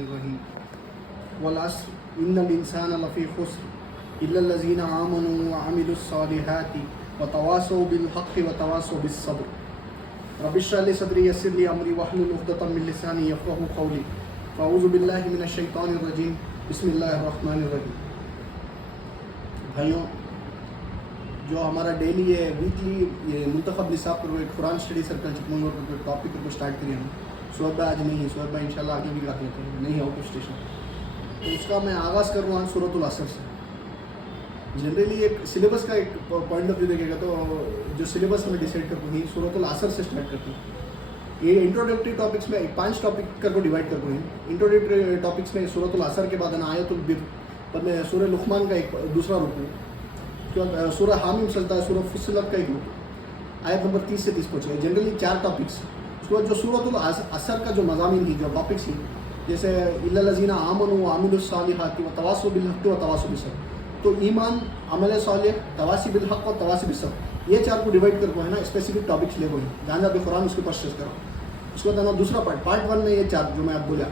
الرحیم والعصر ان الانسان لفی خسر الا الذین آمنوا وعملوا الصالحات وتواصوا بالحق وتواصوا بالصبر رب اشرح لي صدری یسر لی امری واحلل عقدۃ من لسانی یفقهوا قولی فاعوذ باللہ من الشیطان الرجیم بسم اللہ الرحمن الرحیم. بھائیوں، جو ہمارا ڈیلی یہ ویکلی یہ منتخب نصاب پر ایک قرآن اسٹڈی سرکل چکمنگ اور ٹاپک کو اسٹارٹ کری ہم صحبت بھائی آج نہیں ہے، صحبت بھائی انشاءاللہ آگے بھی رکھ لیتے ہیں، نہیں ہے آؤٹ آف اسٹیشن. تو اس کا میں آغاز کر رہا ہوں سورۃ العصر سے. جنرلی ایک سلیبس کا ایک پوائنٹ آف ویو دیکھے گا تو جو سلیبس ہمیں ڈیسائڈ کرتے ہیں سورۃ العصر سے اسٹارٹ کرتے ہیں. یہ انٹروڈکٹری ٹاپکس میں 5 ٹاپک کر کو ڈیوائڈ کرتے ہیں. انٹروڈکٹری ٹاپکس میں سورۃ العصر کے بعد آیت البر، بعد میں سورہ لقمان کا ایک دوسرا رکوع، اس کے بعد سورہ حامیم سجدہ ہے، سورہ فصلت کا ایک رکوع، آیت نمبر 30 سے 30 پہنچے. Generally 4 topics. اس کے بعد جو سورۃ العصر کا جو مضامین تھی، جو ٹاپکس تھی، جیسے الا الذین آمنوا وعملوا الصالحات وتواصوا بالحق وتواصوا بالصبر، تو ایمان، عمل صالح، تواصی بالحق اور تواصی بالصبر، یہ 4 کو ڈیوائڈ کر کو ہے نا اسپیسیفک ٹاپکس لے ہوئے ہیں جہاں جہاں پہ قرآن اس کے اوپر اسٹریس کرا. اس کے بعد ہے نا دوسرا پارٹ 1 میں یہ 4 جو میں آپ بولا.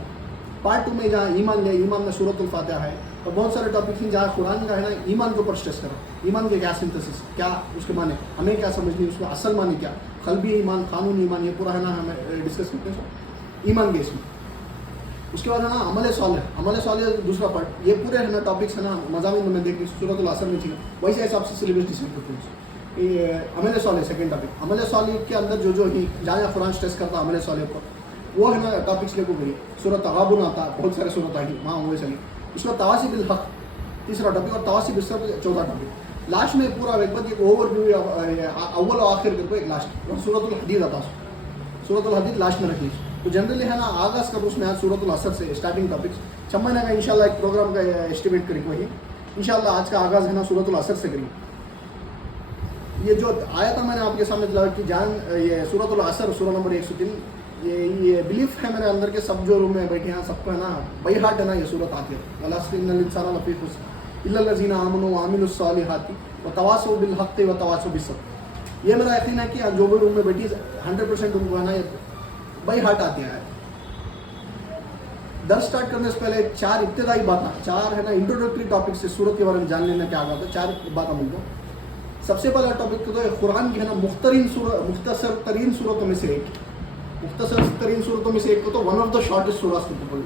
پارٹ 2 میں جہاں ایمان لے، ایمان میں سورۃ الفاتحہ ہے اور بہت سارے ٹاپکس ہیں جہاں قرآن کا ہے نا ایمان کے اوپر اسٹریس کرا. ایمان کے کیا سنتھسس، کیا اس کے معنی، ہمیں کیا سمجھنی، اس کا اصل معنی کیا، قلبی ایمان، قانونی ایمان، یہ پورا ہے نا ہمیں ڈسکس کرتے ہیں ایمان کے اس میں. اس کے بعد ہے نا عمل صالح، عمل صالح دوسرا پارٹ. یہ پورے ہے نا ٹاپکس ہے نا مضامین میں دیکھ لی سورۃ العصر میں چاہیے ویسے حساب سے سلیبس ڈیسائڈ کرتے ہیں. عمل صالح سیکنڈ ٹاپک. عمل صالح کے اندر جو ہی جہاں جہاں قرآن اسٹریس کرتا عمل صالح پر، وہ ہے نا ٹاپکس لے کو گئی. سورۃ تغابن آتا، بہت سارے سورت آئی وہاں ہوئے چلی. اس کا تواصی بالحق تیسرا ٹاپک اور تواصی بالصبر چوتھا ٹاپک. لاسٹ میں پورا ایک بات ایک اوور ویو اول و آخر کر کو ایک لاسٹ اور سورۃ الحدید آتا. سورۃ الحدید لاسٹ میں رکھی. تو جنرلی ہے نا آغاز کر اس میں آج سورۃ العصر سے اسٹارٹنگ ٹاپکس 6 مہینے کا انشاءاللہ ایک پروگرام کا اسٹیمیٹ کریں کوئی انشاءاللہ. آج کا آغاز ہے نا سورۃ العصر سے کریں. یہ جو آیت میں نے آپ کے سامنے تلاوت کی جان، یہ سورۃ العصر سورہ نمبر 103. یہ بلیف ہے میرے اندر کے سب جو روم میں بیٹھے ہیں سب کو ہے نا بائی ہارٹ ہے نا یہ صورت آتی ہے. والعصر ان الانسان لفی خسر الا الذین آمنوا وعملوا الصالحات وتواصوا بالحق وتواصوا بالصبر. یہ میرا یقین ہے کہ جو بھی روم میں بیٹھی 100% ان کو ہے نا یہ بائی ہارٹ آتی ہے. درس اسٹارٹ کرنے سے پہلے 4 ابتدائی باتیں، 4 ہے نا انٹروڈکٹری ٹاپک سے صورت کے بارے میں جان لینا کیا ہوگا. 4 باتیں مل دو. سب سے پہلا ٹاپک تو قرآن کی ہے نا مختصر ترین صورتوں میں سے ایک، مختصر ترین صورتوں میں سے ایک کو تو ون آف دا شارٹیسٹ سورہ کو.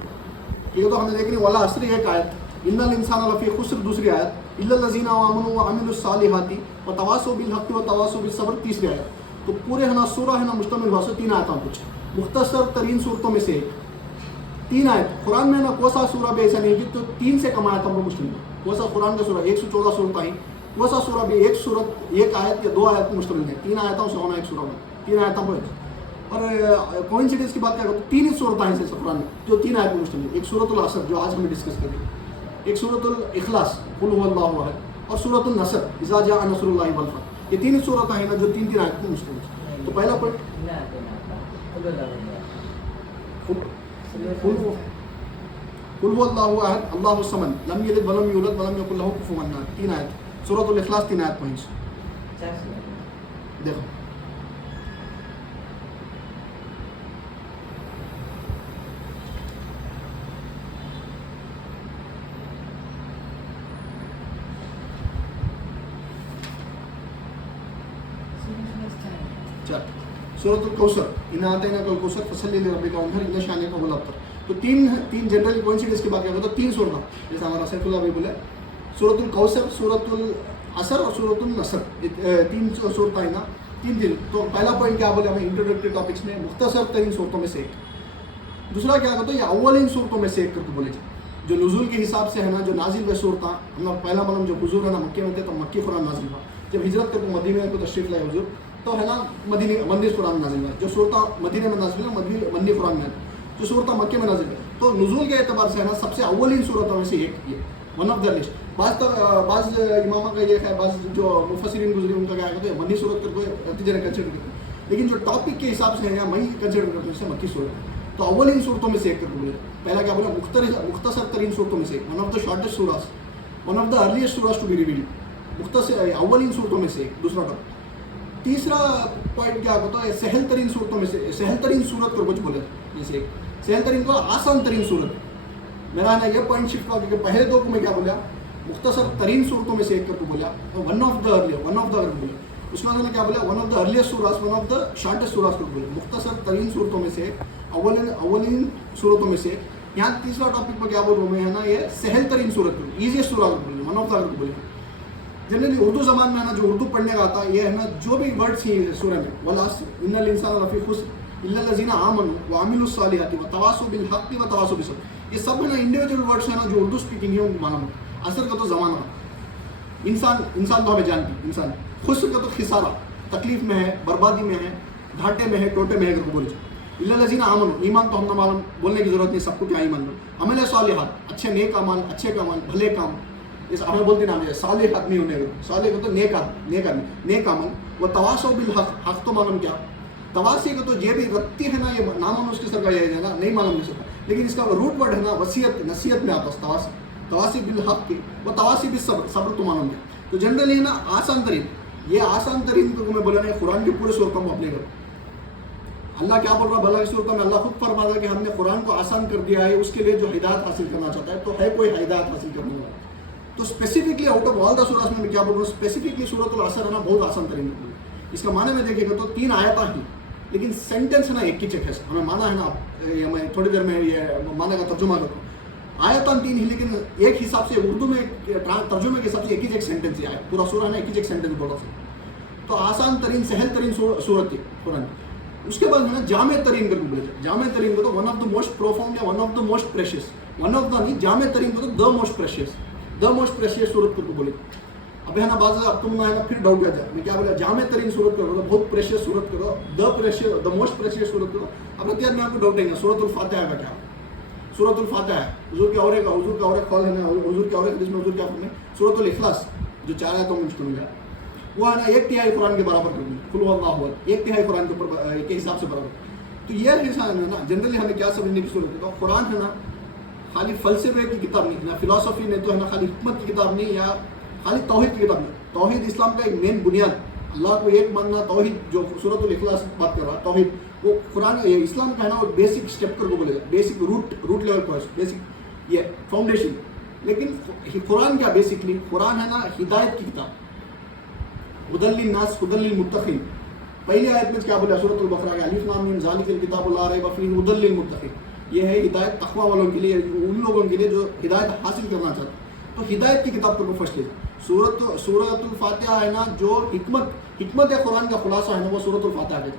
یہ تو ہم نے دیکھنی والعصر ایک آیت، ان الانسان لفی خسر دوسری آیت، الا الذین آمنوا وعملوا الصالحات وتواصوا بالحق وتواصوا بالصبر تیسری آیت. تو پورے ہے نا سورہ ہے نا مشتمل ہوا سے 3 آیتوں کچھ مختصر ترین صورتوں میں سے ایک. 3 آیت قرآن میں نا کوسا سورہ بھی ایسا نہیں کہ تو 3 سے کم آیتوں پر مشتمل ہے. کوسا قرآن کا سورہ 114 صورت آئی، کوسا سورہ بھی ایک صورت ایک آیت یا 2 آیت پر مشتمل ہے. 3 آیتوں سے ہونا ایک سورہ میں 3 آیتوں پر. اور کوئنسیڈنس کی بات کریں تو 3 ہی صورتیں ہیں قرآن میں جو 3 آیت پر مشتمل ہے. ایک سورۃ العصر جو آج ہم ڈسکس کریں گے، ایک سورۃ الاخلاص قل هو الله احد، اور سورۃ النصر اذا جاء نصر الله والفتح. یہ 3 ہی صورتیں ہیں نا جو 3 آیت پر مشتمل ہے. تو پہلا پوائنٹ قل هو الله احد اللہ الصمد لم یلد ولم یولد ولم یکن له کفوا احد. 3 آیت. سورۃ الاخلاص 3 آیت پوائنٹس دیکھو. سورۃ الکوثر ان اعطیناک الکوثر فصلی لربک وانحر ان شانئک هو الابتر. تو 3 جنرل کوئنسیڈنس کی بات کریں تو 3 صورت جیسا ہمارا سیف اللہ بھی بولے، سورۃ الکوثر، سورۃ العصر اور سورۃ النصر. 3 صورتیں ہیں نا 3. تو پہلا پوائنٹ کیا بولے ہمیں انٹروڈکٹری ٹاپکس میں مختصر ترین صورتوں میں سے ایک. دوسرا کیا کہتے ہیں یہ اولین صورتوں میں سے ایک کر کے بولے جو نزول کے حساب سے ہے نا جو نازل ہوئے صورتیں. ہم پہلا ملم جو حضور ہے نا مکے میں تھے تو مکی قرآن نازل ہوا. جب ہجرت کر کے مدینے کو تشریف لائے حضور تو ہے نا مدنی قرآن نازل ہوا. جو صورتیں مدینے میں نازل ہوا مدنی قرآن میں، جو صورتیں مکے میں نازل ہوئی. تو نزول کے اعتبار سے ہے نا سب سے اولین صورتوں میں سے ایک یہ ون آف دا لسٹ. بعض امامہ کا یہ ہے، بعض جو مفسرین گزرے ان کا کیا کہتے ہیں مدنی صورت کر کوئی نتیجے کنسیڈر کرتے ہیں، لیکن جو ٹاپک کے حساب سے ہے یا میں کنسیڈر کرتے ہیں اسے مکی صورت. تو اولین صورتوں میں سے ایک کر کے بولے. پہلا کیا بولا مختصر ترین صورتوں میں سے ایک، one of the shortest surahs, one of the earliest surahs to be revealed. مختصر اولین صورتوں میں سے ایک. دوسرا ٹاپک. تیسرا پوائنٹ کیا ہوتا ہے سہل ترین صورتوں میں سے، سہل ترین صورت کو کچھ بولے جیسے سہل ترین کو آسان ترین صورت. میرا نا یہ پوائنٹ شفٹ ہوا کہ پہلے دو کو میں کیا بولا مختصر ترین صورتوں میں سے ایک کر کو بولا ون آف دا بولا. اس میں نے کیا بولا one of the earliest surahs one of the shortest surahs کو بولا مختصر ترین صورتوں میں سے اولین صورتوں میں سے. یہاں تیسرا ٹاپک پر کیا بول رہا ہوں میں ہے نا یہ سہل ترین صورت ایزیسٹ سورہ کو بولے ون آف دا کو بولے. جنرلی اردو زبان میں ہے نا جو اردو پڑھنے کا آتا ہے یہ ہے نا جو بھی ورڈس ہیں سورہ میں والعصر ان الانسان لفی خسر الا الذین آمنوا وعملوا الصالحات وتواصوا بالحق وتواصوا بالصبر. یہ سب ہے نا انڈیویجول ورڈس ہیں نا جو اردو اسپیکنگ ہے ان کو معلوم ہے. اثر کا تو زمانہ انسان تو ہمیں جانتی انسان. خسر کا تو خسارہ تکلیف میں ہے بربادی میں ہے گھاٹے میں ہے ٹوٹے میں ہے اگر کو بولے الا الذین آمنوا ایمان تو ہم نے معلوم بولنے کی ضرورت نہیں سب کو کیا ایمان لو. عمل صالحات اچھے نیک اعمال اچھے کام بھلے کام اس ہمیں بولتے نام ہے صالح آدمی ہونے کا. صالح کو تو نیک آدمی نیک عمل. وہ تواصوا بالحق حق تو معلوم کیا تواسی کو تو یہ بھی رکھتی ہے نا یہ نام اس کے سر کا یہ ہے نا نہیں معلوم نہیں سکتا لیکن اس کا روٹ ورڈ ہے نا وصیت نصیحت میں آتا ہے تواسی بالحق کی وہ تواسی بالصبر صبر تو معلوم ہے. تو جنرلی ہے نا آسان ترین یہ آسان ترین کو میں بولا نا قرآن کے پورے صورتوں کو اپنے کرو. اللہ کیا بول رہا ہے بھلا کی صورتوں میں اللہ خود فرما رہا ہے کہ ہم نے قرآن کو آسان کر دیا ہے اس کے لیے جو ہدایت حاصل کرنا چاہتا ہے تو ہے کوئی ہدایت حاصل کرنے والا. تو اسپیسیفکلی آؤٹ آف آل دا سوراز میں کیا بول رہا ہوں اسپیسیفکلی سورۃ العصر ہے نا بہت آسان ترین ہے. اس کا معنی میں دیکھے گا تو 3 آیتیں ہی لیکن سینٹینس ہے نا ایک ہی چیک ہے ہمیں مانا ہے نا میں تھوڑی دیر میں یہ مانا کا ترجمہ کرتا ہوں. آیتیں 3 ہی لیکن ایک حساب سے اردو میں ترجمے کے حساب سے ایک ہی ایک سینٹینس ہی آیا پورا سورہ ہے نا ایک ہی ایک سینٹینس بولا سے. تو آسان ترین سہل ترین صورت ہے قرآن. اس کے بعد ہے نا جامع ترین کر کے بولے جائے. جامع ترین کو تو one of the most profound یا one of the most precious one of the نہیں جامع ترین کو تو دا موسٹ پریشیس صورت کو بولے. اب ہے نا بعض اب تم ہے نا پھر ڈاؤٹ جائے میں کیا بولا جامع ترین صورت کرو بہت پریشیس صورت کرو دا موسٹ پریشیس صورت کرو. اب رتیات میں آپ کو ڈاؤٹ ہے سورۃ الفاتحہ کا کیا سورۃ الفاتحہ ہے حضور کا اور ایک قول ہے نا حضور کا اور ایک حدیث میں حضور کیا فرمائے سورۃ الاخلاص جو 4 آیتوں میں مشتمل ہے وہ ہے نا 1/3 قرآن کے برابر کر دیں قل هو اللہ احد 1/3 قرآن کے اوپر کے حساب سے برابر. تو یہ حصہ ہے نا جنرلی ہمیں کیا سمجھنے کی ضرورت ہے تو قرآن ہے نا خالی فلسفے کی کتاب نہیں نہ فلاسفی نے تو ہے نا خالی حکمت کی کتاب نہیں یا خالی توحید کی کتاب نہیں. توحید اسلام کا ایک مین بنیاد اللہ کو ایک ماننا توحید جو سورۃ الاخلاص بات کر رہا توحید وہ قرآن اسلام کا ہے نا وہ بیسک اسٹیپ کر کو بولے گا بیسک روٹ لیول پر بیسک یہ فاؤنڈیشن. لیکن قرآن کیا بیسکلی قرآن ہے نا ہدایت کی کتاب ہدی للناس ہدی للمتقین. پہلی آیت میں کیا بولا سورۃ البقرہ کا الف لام میم ذالک الکتاب لا ریب فیہ ہدی للمتقین. یہ ہے ہدایت تقوی والوں کے لیے ان لوگوں کے لیے جو ہدایت حاصل کرنا چاہتے ہیں. تو ہدایت کی کتاب کو فرسٹ لے سورۃ الفاتحہ ہے نا جو حکمت قرآن کا خلاصہ ہے نا وہ سورۃ الفاتحہ ہے.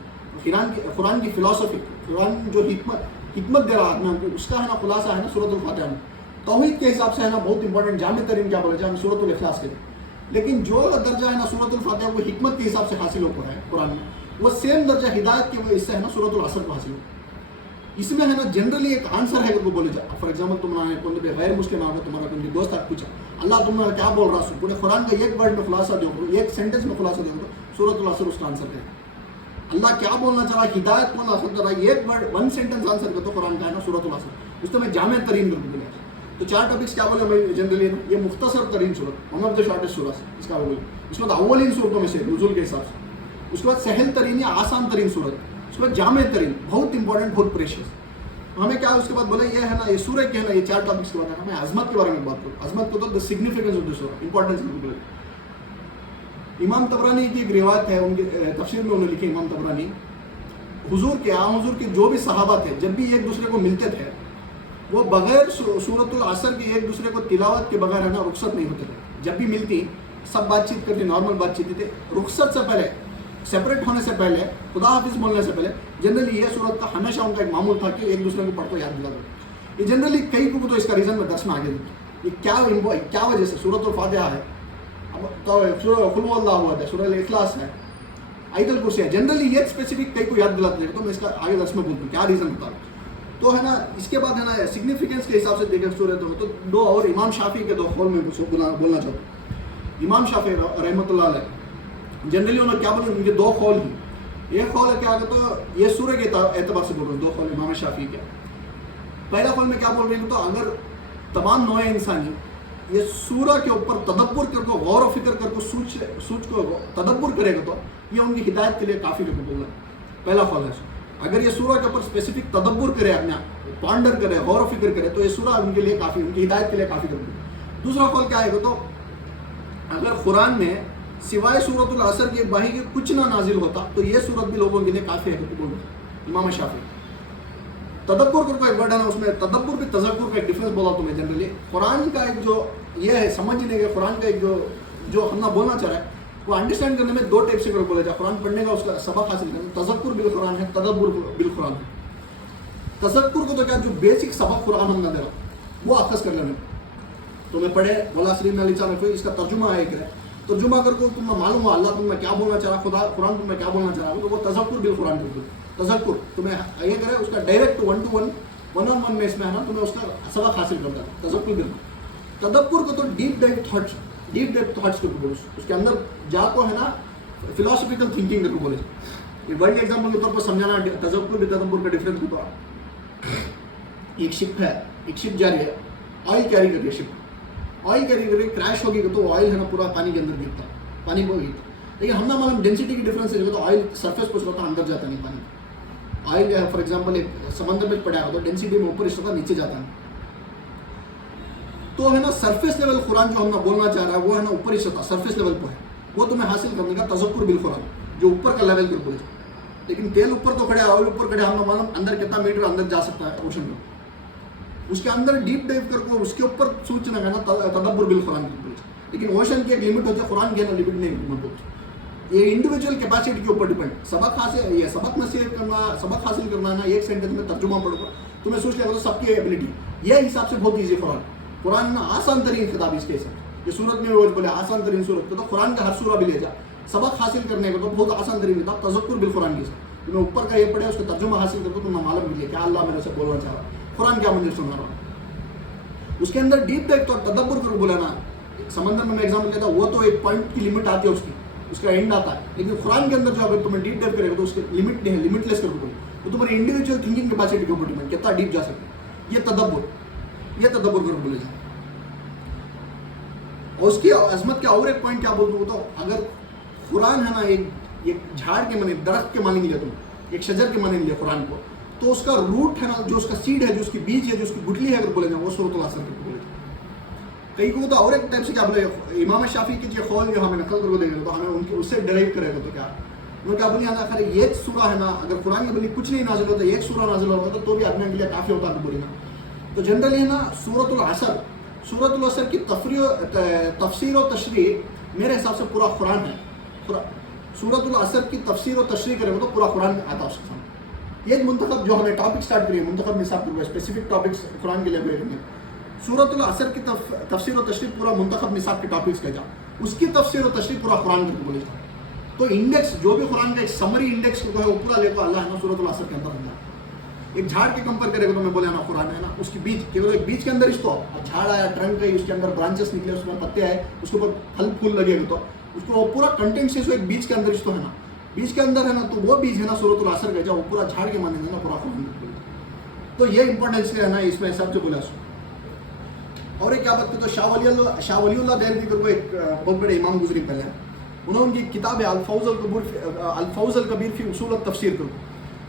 قرآن کی فلاسفی قرآن جو حکمت دے رہا ہے ہم کو اس کا ہے نا خلاصہ ہے نا سورۃ الفاتحہ میں. توحید کے حساب سے ہے نا بہت امپورٹنٹ جامع ترین کیا بولے جائے ہم سورۃ الاخلاص کے. لیکن جو درجہ ہے نا سورۃ الفاتحہ کو حکمت کے حساب سے حاصل ہوتا ہے قرآن میں وہ سیم درجہ ہدایت کے اس سے ہے نا سورۃ العصر کو حاصل ہوتا ہے. اس میں ہے نا جنرلی ایک آنسر ہے کہ بولے جائے فار ایگزامپل تمہارا کوئی غیر مسلم آگا تمہارا کوئی دوست آپ پوچھا اللہ تمہارا کیا بول رہا ہے پورے قرآن کا ایک ورڈ میں خلاصہ دو ایک سینٹینس میں خلاصہ دو سورۃ العصر اس کا آنسر ہے. اللہ کیا بولنا چاہ رہا ہے ہدایت کون حاصل کر رہا ہے ایک ورڈ 1 سینٹینس آنسر کر تو قرآن کا ہے نا سورۃ العصر اس میں جامع ترین کر کے بولے. تو 4 ٹاپکس کیا بولے میں جنرلی یہ مختصر ترین صورت ون آف دا شارٹیسٹ سورہ اس کا بولے. اس کے بعد اولین صورتوں میں سے نزول کے حساب سے. اس کے بعد سہل ترین یا آسان ترین صورت. اس کے بعد جامع ترین بہت امپورٹنٹ بہت پریشیس. ہمیں کیا اس کے بعد بولے یہ ہے نا یہ سورہ کے ہے نا یہ 4 ٹاپکس کے بعد ہمیں عظمت کے بارے میں بات کروں. عظمت کو تو سگنیفیکینس آف دا سورہ امپورٹنس بولے. امام طبرانی کی ایک روایت ہے ان کے تفسیر میں انہوں نے لکھی امام طبرانی حضور کے جو بھی صحابہ تھے جب بھی ایک دوسرے کو ملتے تھے وہ بغیر سورۃ العصر کے ایک دوسرے کو تلاوت کے بغیر ہے نا رخصت نہیں ہوتے تھے. جب بھی ملتی سب بات چیت کرتے نارمل بات چیت تھے رخصت سے پہلے سپریٹ ہونے سے پہلے خدا حافظ بولنے سے پہلے جنرلی یہ صورت کا ہمیشہ ان کا ایک معمول تھا کہ ایک دوسرے کو پڑھ کو یاد دلا دو. یہ جنرلی کئی کو تو اس کا ریزن میں درس میں آگے دیتی یہ کیا وجہ سے سورۃ الفاتحہ ہے اب تو قل هو اللہ احد ہے سورۃ الاخلاص ہے آیت الکرسی ہے. جنرلی یہ اسپیسیفک کئی کو یاد دلاتے ہیں تو میں اس کا آگے درس میں بولتا ہوں کیا ریزن بتا رہا ہوں. تو ہے نا اس کے بعد ہے نا سگنیفیکینس کے حساب سے دیکھیں صورت ہو تو 2 اور امام شافعی کے 2 قول میں بولنا چاہتا ہوں. امام شافعی رحمۃ اللہ علیہ جنرلی انہوں نے کیا بولے ان کے 2 قول ہی. ایک قول ہے کیا کہ تو یہ سورہ کے اعتبار سے بول رہے ہیں 2 قول امام شافعی کے. پہلا قول میں کیا بول رہے ہیں تو اگر تمام نوع انسانی یہ سورہ کے اوپر تدبر کر کو غور و فکر کر کو سوچ کو تدبر کرے گا تو یہ ان کی ہدایت کے لیے کافی بول رہا ہے. پہلا قول ہے اگر یہ سورہ کے اوپر اسپیسیفک تدبر کرے اپنا پانڈر کرے, غور و فکر کرے, تو یہ سورہ ان کے لیے کافی, ان کی ہدایت کے لیے کافی کرتی ہے. دوسرا قول کیا ہے تو اگر قرآن میں سوائے سورۃ العصر کے باقی کے کچھ نہ نازل ہوتا تو یہ سورت بھی لوگوں کے لیے کافی ہے کہ بولو. امام شافعی تدبر کو ایک ورڈ ہے نا, اس میں تدبر بھی تذکر کا ایک ڈفرینس بولا تمہیں. جنرلی قرآن کا ایک جو یہ ہے سمجھنے کے, قرآن کا ایک جو ہم نہ بولنا چاہ رہا ہے وہ انڈرسٹینڈ کرنے میں دو ٹائپ سے بولا جائے. قرآن پڑھنے کا اس کا سبق حاصل کرنا, تذکر بالقرآن ہے, تدبر بالقرآن ہے. تذکر کو تو کیا جو بیسک سبق قرآن ہم نہ دے رہا وہ اخذ کر لینا. تو میں پڑھے مولا سلیم علی چاہ اس کا ترجمہ ہے کہ ترجمہ کر کو تمہیں معلوم ہو اللہ تمہیں کیا بولنا چاہ رہا, خدا قرآن تمہیں کیا بولنا چاہ رہا, تو وہ تذکر بالقرآن کے اوپر تذکر تمہیں یہ کرے اس کا direct one to one one on one میں اس میں ہے نا تمہیں اس کا سبق حاصل کرتا ہے. تذکر بالکل. تدبر کو تو ڈیپ ڈیپ تھاٹس کے اوپر اس کے اندر جا کو ہے نا فلاسفیکل تھنکنگ کو بولے. یہ ورلڈ ایگزامپل کے طور پر سمجھانا تذکر بھی تدبر کا ڈفرینس ہوتا ہے. ایک شپ ہے, ایک شپ جا رہی ہے, آئل کیری کر رہی ہے شپ, آئل کیری کر رہی ہے, کریش ہوگی تو آئل ہے نا پورا پانی کے اندر گرتا, پانی کو گرتا. لیکن ہم نہ معلوم ڈینسٹی کی ڈفرینس ہے تو آئل سرفیس پہ ہوتا اندر جاتا نہیں پانی. آئل جو ہے فار ایگزامپل ایک سمندر میں پڑا ہوتا ہے ڈینسٹی میں اوپر ہوتا نیچے جاتا ہے. تو ہے نا سرفیس لیول قرآن جو ہم نہ بولنا چاہ رہا ہے وہ ہے نا اوپر ہی سرفیس لیول پہ ہے, وہ تمہیں حاصل کرنے کا تذکر بالقرآن جو اوپر کا لیول کے اوپر ہے. لیکن تیل اوپر تو کھڑے, آئل اوپر کھڑے, ہم نہ معلوم اندر کتنا میٹر اندر جا سکتا ہے اوشن میں. اس کے اندر ڈیپ ڈائیو کر کو اس کے اوپر سوچنا ہے نا تدبر بالقرآن کے اوپر. لیکن اوشن کی ایک لمٹ ہوتی ہے, قرآن کی نا لمٹ نہیں ہوتی. یہ انڈیویجول کیپیسٹی کے اوپر ڈیپینڈ. سبق حاصل یہ سبق نصیحت کرنا, سبق حاصل کرنا ہے نا ایک سینٹینس میں ترجمہ پڑھ کر تمہیں سوچ لیا سب کی ایبلٹی یہ حساب سے بہت ایزی. قرآن نا آسان ترین کتاب اس کے حساب. یہ صورت میں وہ بولے آسان ترین صورت کو تو قرآن کا ہر سورہ بھی لے جا سبق حاصل کرنے کو تو بہت آسان ترین کتاب تذکر بالقرآن کی. تمہیں اوپر کا یہ پڑھے اس کا ترجمہ حاصل کر تو تمہیں معلوم ملے کیا اللہ میرے سے بولنا چاہ رہا, قرآن کیا مجھے سنا رہا. اس کے اندر ڈیپ ڈائیو تو تدبر کر بولانا. سمندر میں ایگزامپل لیتا وہ تو ایک پوائنٹ کی لمٹ آتی ہے, اس کا اینڈ آتا ہے. لیکن قرآن کے اندر جو اگر تمہیں ڈیپ ڈائیو کرے گا تو اس کی لمٹ نہیں ہے, لمٹ لیس کر بولے وہ تمہاری انڈیویجول تھنکنگ کیپیسٹی کے اوپر ڈیپینڈ کتنا ڈیپ جا سکتے. یہ تدبر کر بولے جائے. اور اس کی عظمت کا اور ایک پوائنٹ کیا بولتا ہوں تو اگر قرآن ہے نا ایک جھاڑ کے معنی, درخت کے معنی لیا تم, ایک شجر کے معنی لیا قرآن کو, تو اس کا روٹ ہے نا جو اس کا سیڈ ہے, جو اس کی بیج ہے, جو اس کی گٹلی ہے اگر بولے جائیں وہ سورۃ العصر کے بولے. کئی کو تو اور ایک ٹائپ سے کیا بولے امام شافعی کے جو قول جو ہمیں نقل کر دیں گے تو ہمیں ان کے اس سے ڈرائیو کرے گا. تو کیا وہ کیا بولے نا خیر ایک سورہ ہے نا اگر قرآن کی بلی کچھ نہیں نازل ہوتا ایک سورہ نازل ہوتا تو بھی اپنے کے لیے کافی ہوتا ہے بولے نا. تو جنرلی ہے نا سورۃ العصر کی تفسیر و تشریح میرے حساب سے پورا قرآن ہے. سورۃ العصر کی تفسیر و تشریح کرے تو پورا قرآن میں آتا ہے اس کے سامنے. یہ ایک منتخب جو ہمیں ٹاپک سٹارٹ کریے, منتخب نصاب کر اسپیسیفک ٹاپکس قرآن کے لیے ہوئے ہیں. سورۃ العصر کی تفسیر و تشریح پورا منتخب نصاب کے ٹاپکس کا جا, اس کی تفسیر و تشریح پورا قرآن کے بولے جا. تو انڈیکس جو بھی قرآن کا ایک سمری انڈیکس جو ہے وہ پورا لے تو اللہ ہے نا سورۃ العصر کے اندر ہے. ایک جھاڑ کے کمپیئر کرے گا تو میں بولے نا قرآن ہے نا اس کی بیج کہ ایک بیج کے اندر اس کو جھاڑ آیا, ٹرنک ہے, اس کے اندر برانچز نکلے, اس میں پتے آئے, اس کے اوپر پھل پھول لگے گا تو اس کو پورا کنٹینٹ سے ایک بیج کے اندر اس کو ہے نا, بیج کے اندر ہے نا تو وہ بیج ہے نا سورۃ العصر کا جا وہ پورا جھاڑ کے مانے نا پورا قرآن. تو یہ امپورٹنس ہے نا اس میں حساب سے بولا سو. اور ایک کیا بات کہ تو شاہ ولی اللہ دہلوی کو ایک بہت بڑے امام گزری پہلے, انہوں نے کتاب ہے الفوز الکبیر فی اصول التفسیر کو,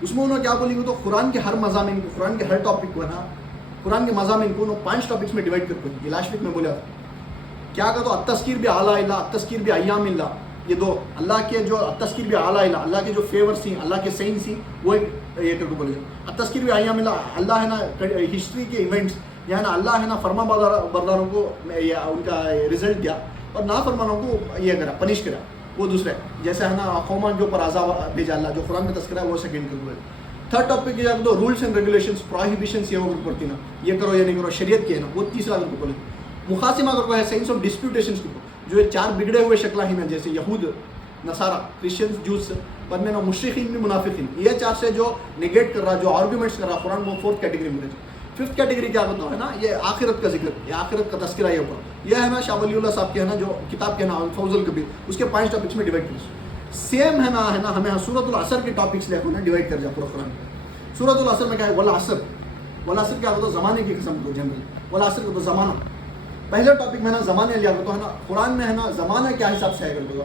اس میں انہوں نے کیا بولی تو قرآن کے ہر مضامین کو, قرآن کے ہر ٹاپک کو ہے نا, قرآن کے مضامین کو انہوں 5 ٹاپکس میں ڈیوائڈ کرتے ہیں. یہ لاسٹ ویک میں بولا کیا کہا تو التذکیر بھی اعلیٰ اللہ, التذکیر بھی ایام اللہ, یہ دو اللہ کے جو التذکیر بھی اعلیٰ اللہ, اللہ کے جو فیورس ہیں, اللہ کے سائنس ہیں وہ یہ کر کے بولے. التذکیر بھی ایام اللہ, اللہ ہے نا ہسٹری کے ایونٹس یہ ہے نا, اللہ ہے نا فرما برداروں کو ان کا رزلٹ دیا اور نافرمانوں کو یہ کرا پنش کرا. وہ دوسرے جیسے ہے نا قومان جو پر عذاب بھیجا اللہ جو قرآن میں تذکرہ ہے وہ سیکنڈ کر ہوئے. تھرڈ ٹاپک یہ تو رولس اینڈ ریگولیشنس پروہیبیشنس یہ اگر پڑتی نا یہ کرو یہ نہیں کرو شریعت کی ہے نا, وہ تیسرا اگر بولے. مخاصمہ اگر کو ہے سائنس آف ڈسپیوٹیشنس کو جو 4 بگڑے ہوئے شکلہ ہی نا جیسے یہود نصارہ کرسچنس جوز بعد میں نا مشرقین بھی منافقین, یہ 4 سے جو نگیٹ کر رہا جو آرگومنٹس کر رہا قرآن وہ 4th کیٹیگری میں. 5th کیٹیگری کیا ہوتا ہے نا یہ آخرت کا ذکر, یہ آخرت کا تذکرہ یہ اوپر, یہ ہے نا شاہ ولی اللہ صاحب کے ہے نا جو کتاب کے نا الفوز الکبیر اس کے 5 ٹاپکس میں ڈیوائڈ کر. سیم ہے نا ہمیں سورۃ العصر کے ٹاپکس لے نا ڈیوائڈ کر جا پورا قرآن. سورۃ العصر میں کیا ہے والعصر کیا ہوتا ہے زمانے کی قسم کو جنرل, والعصر کو تو زمانہ. پہلے ٹاپک میں نا زمانے لیا کرتا ہے نا قرآن میں ہے نا زمانہ کیا حساب سے ہے کرتا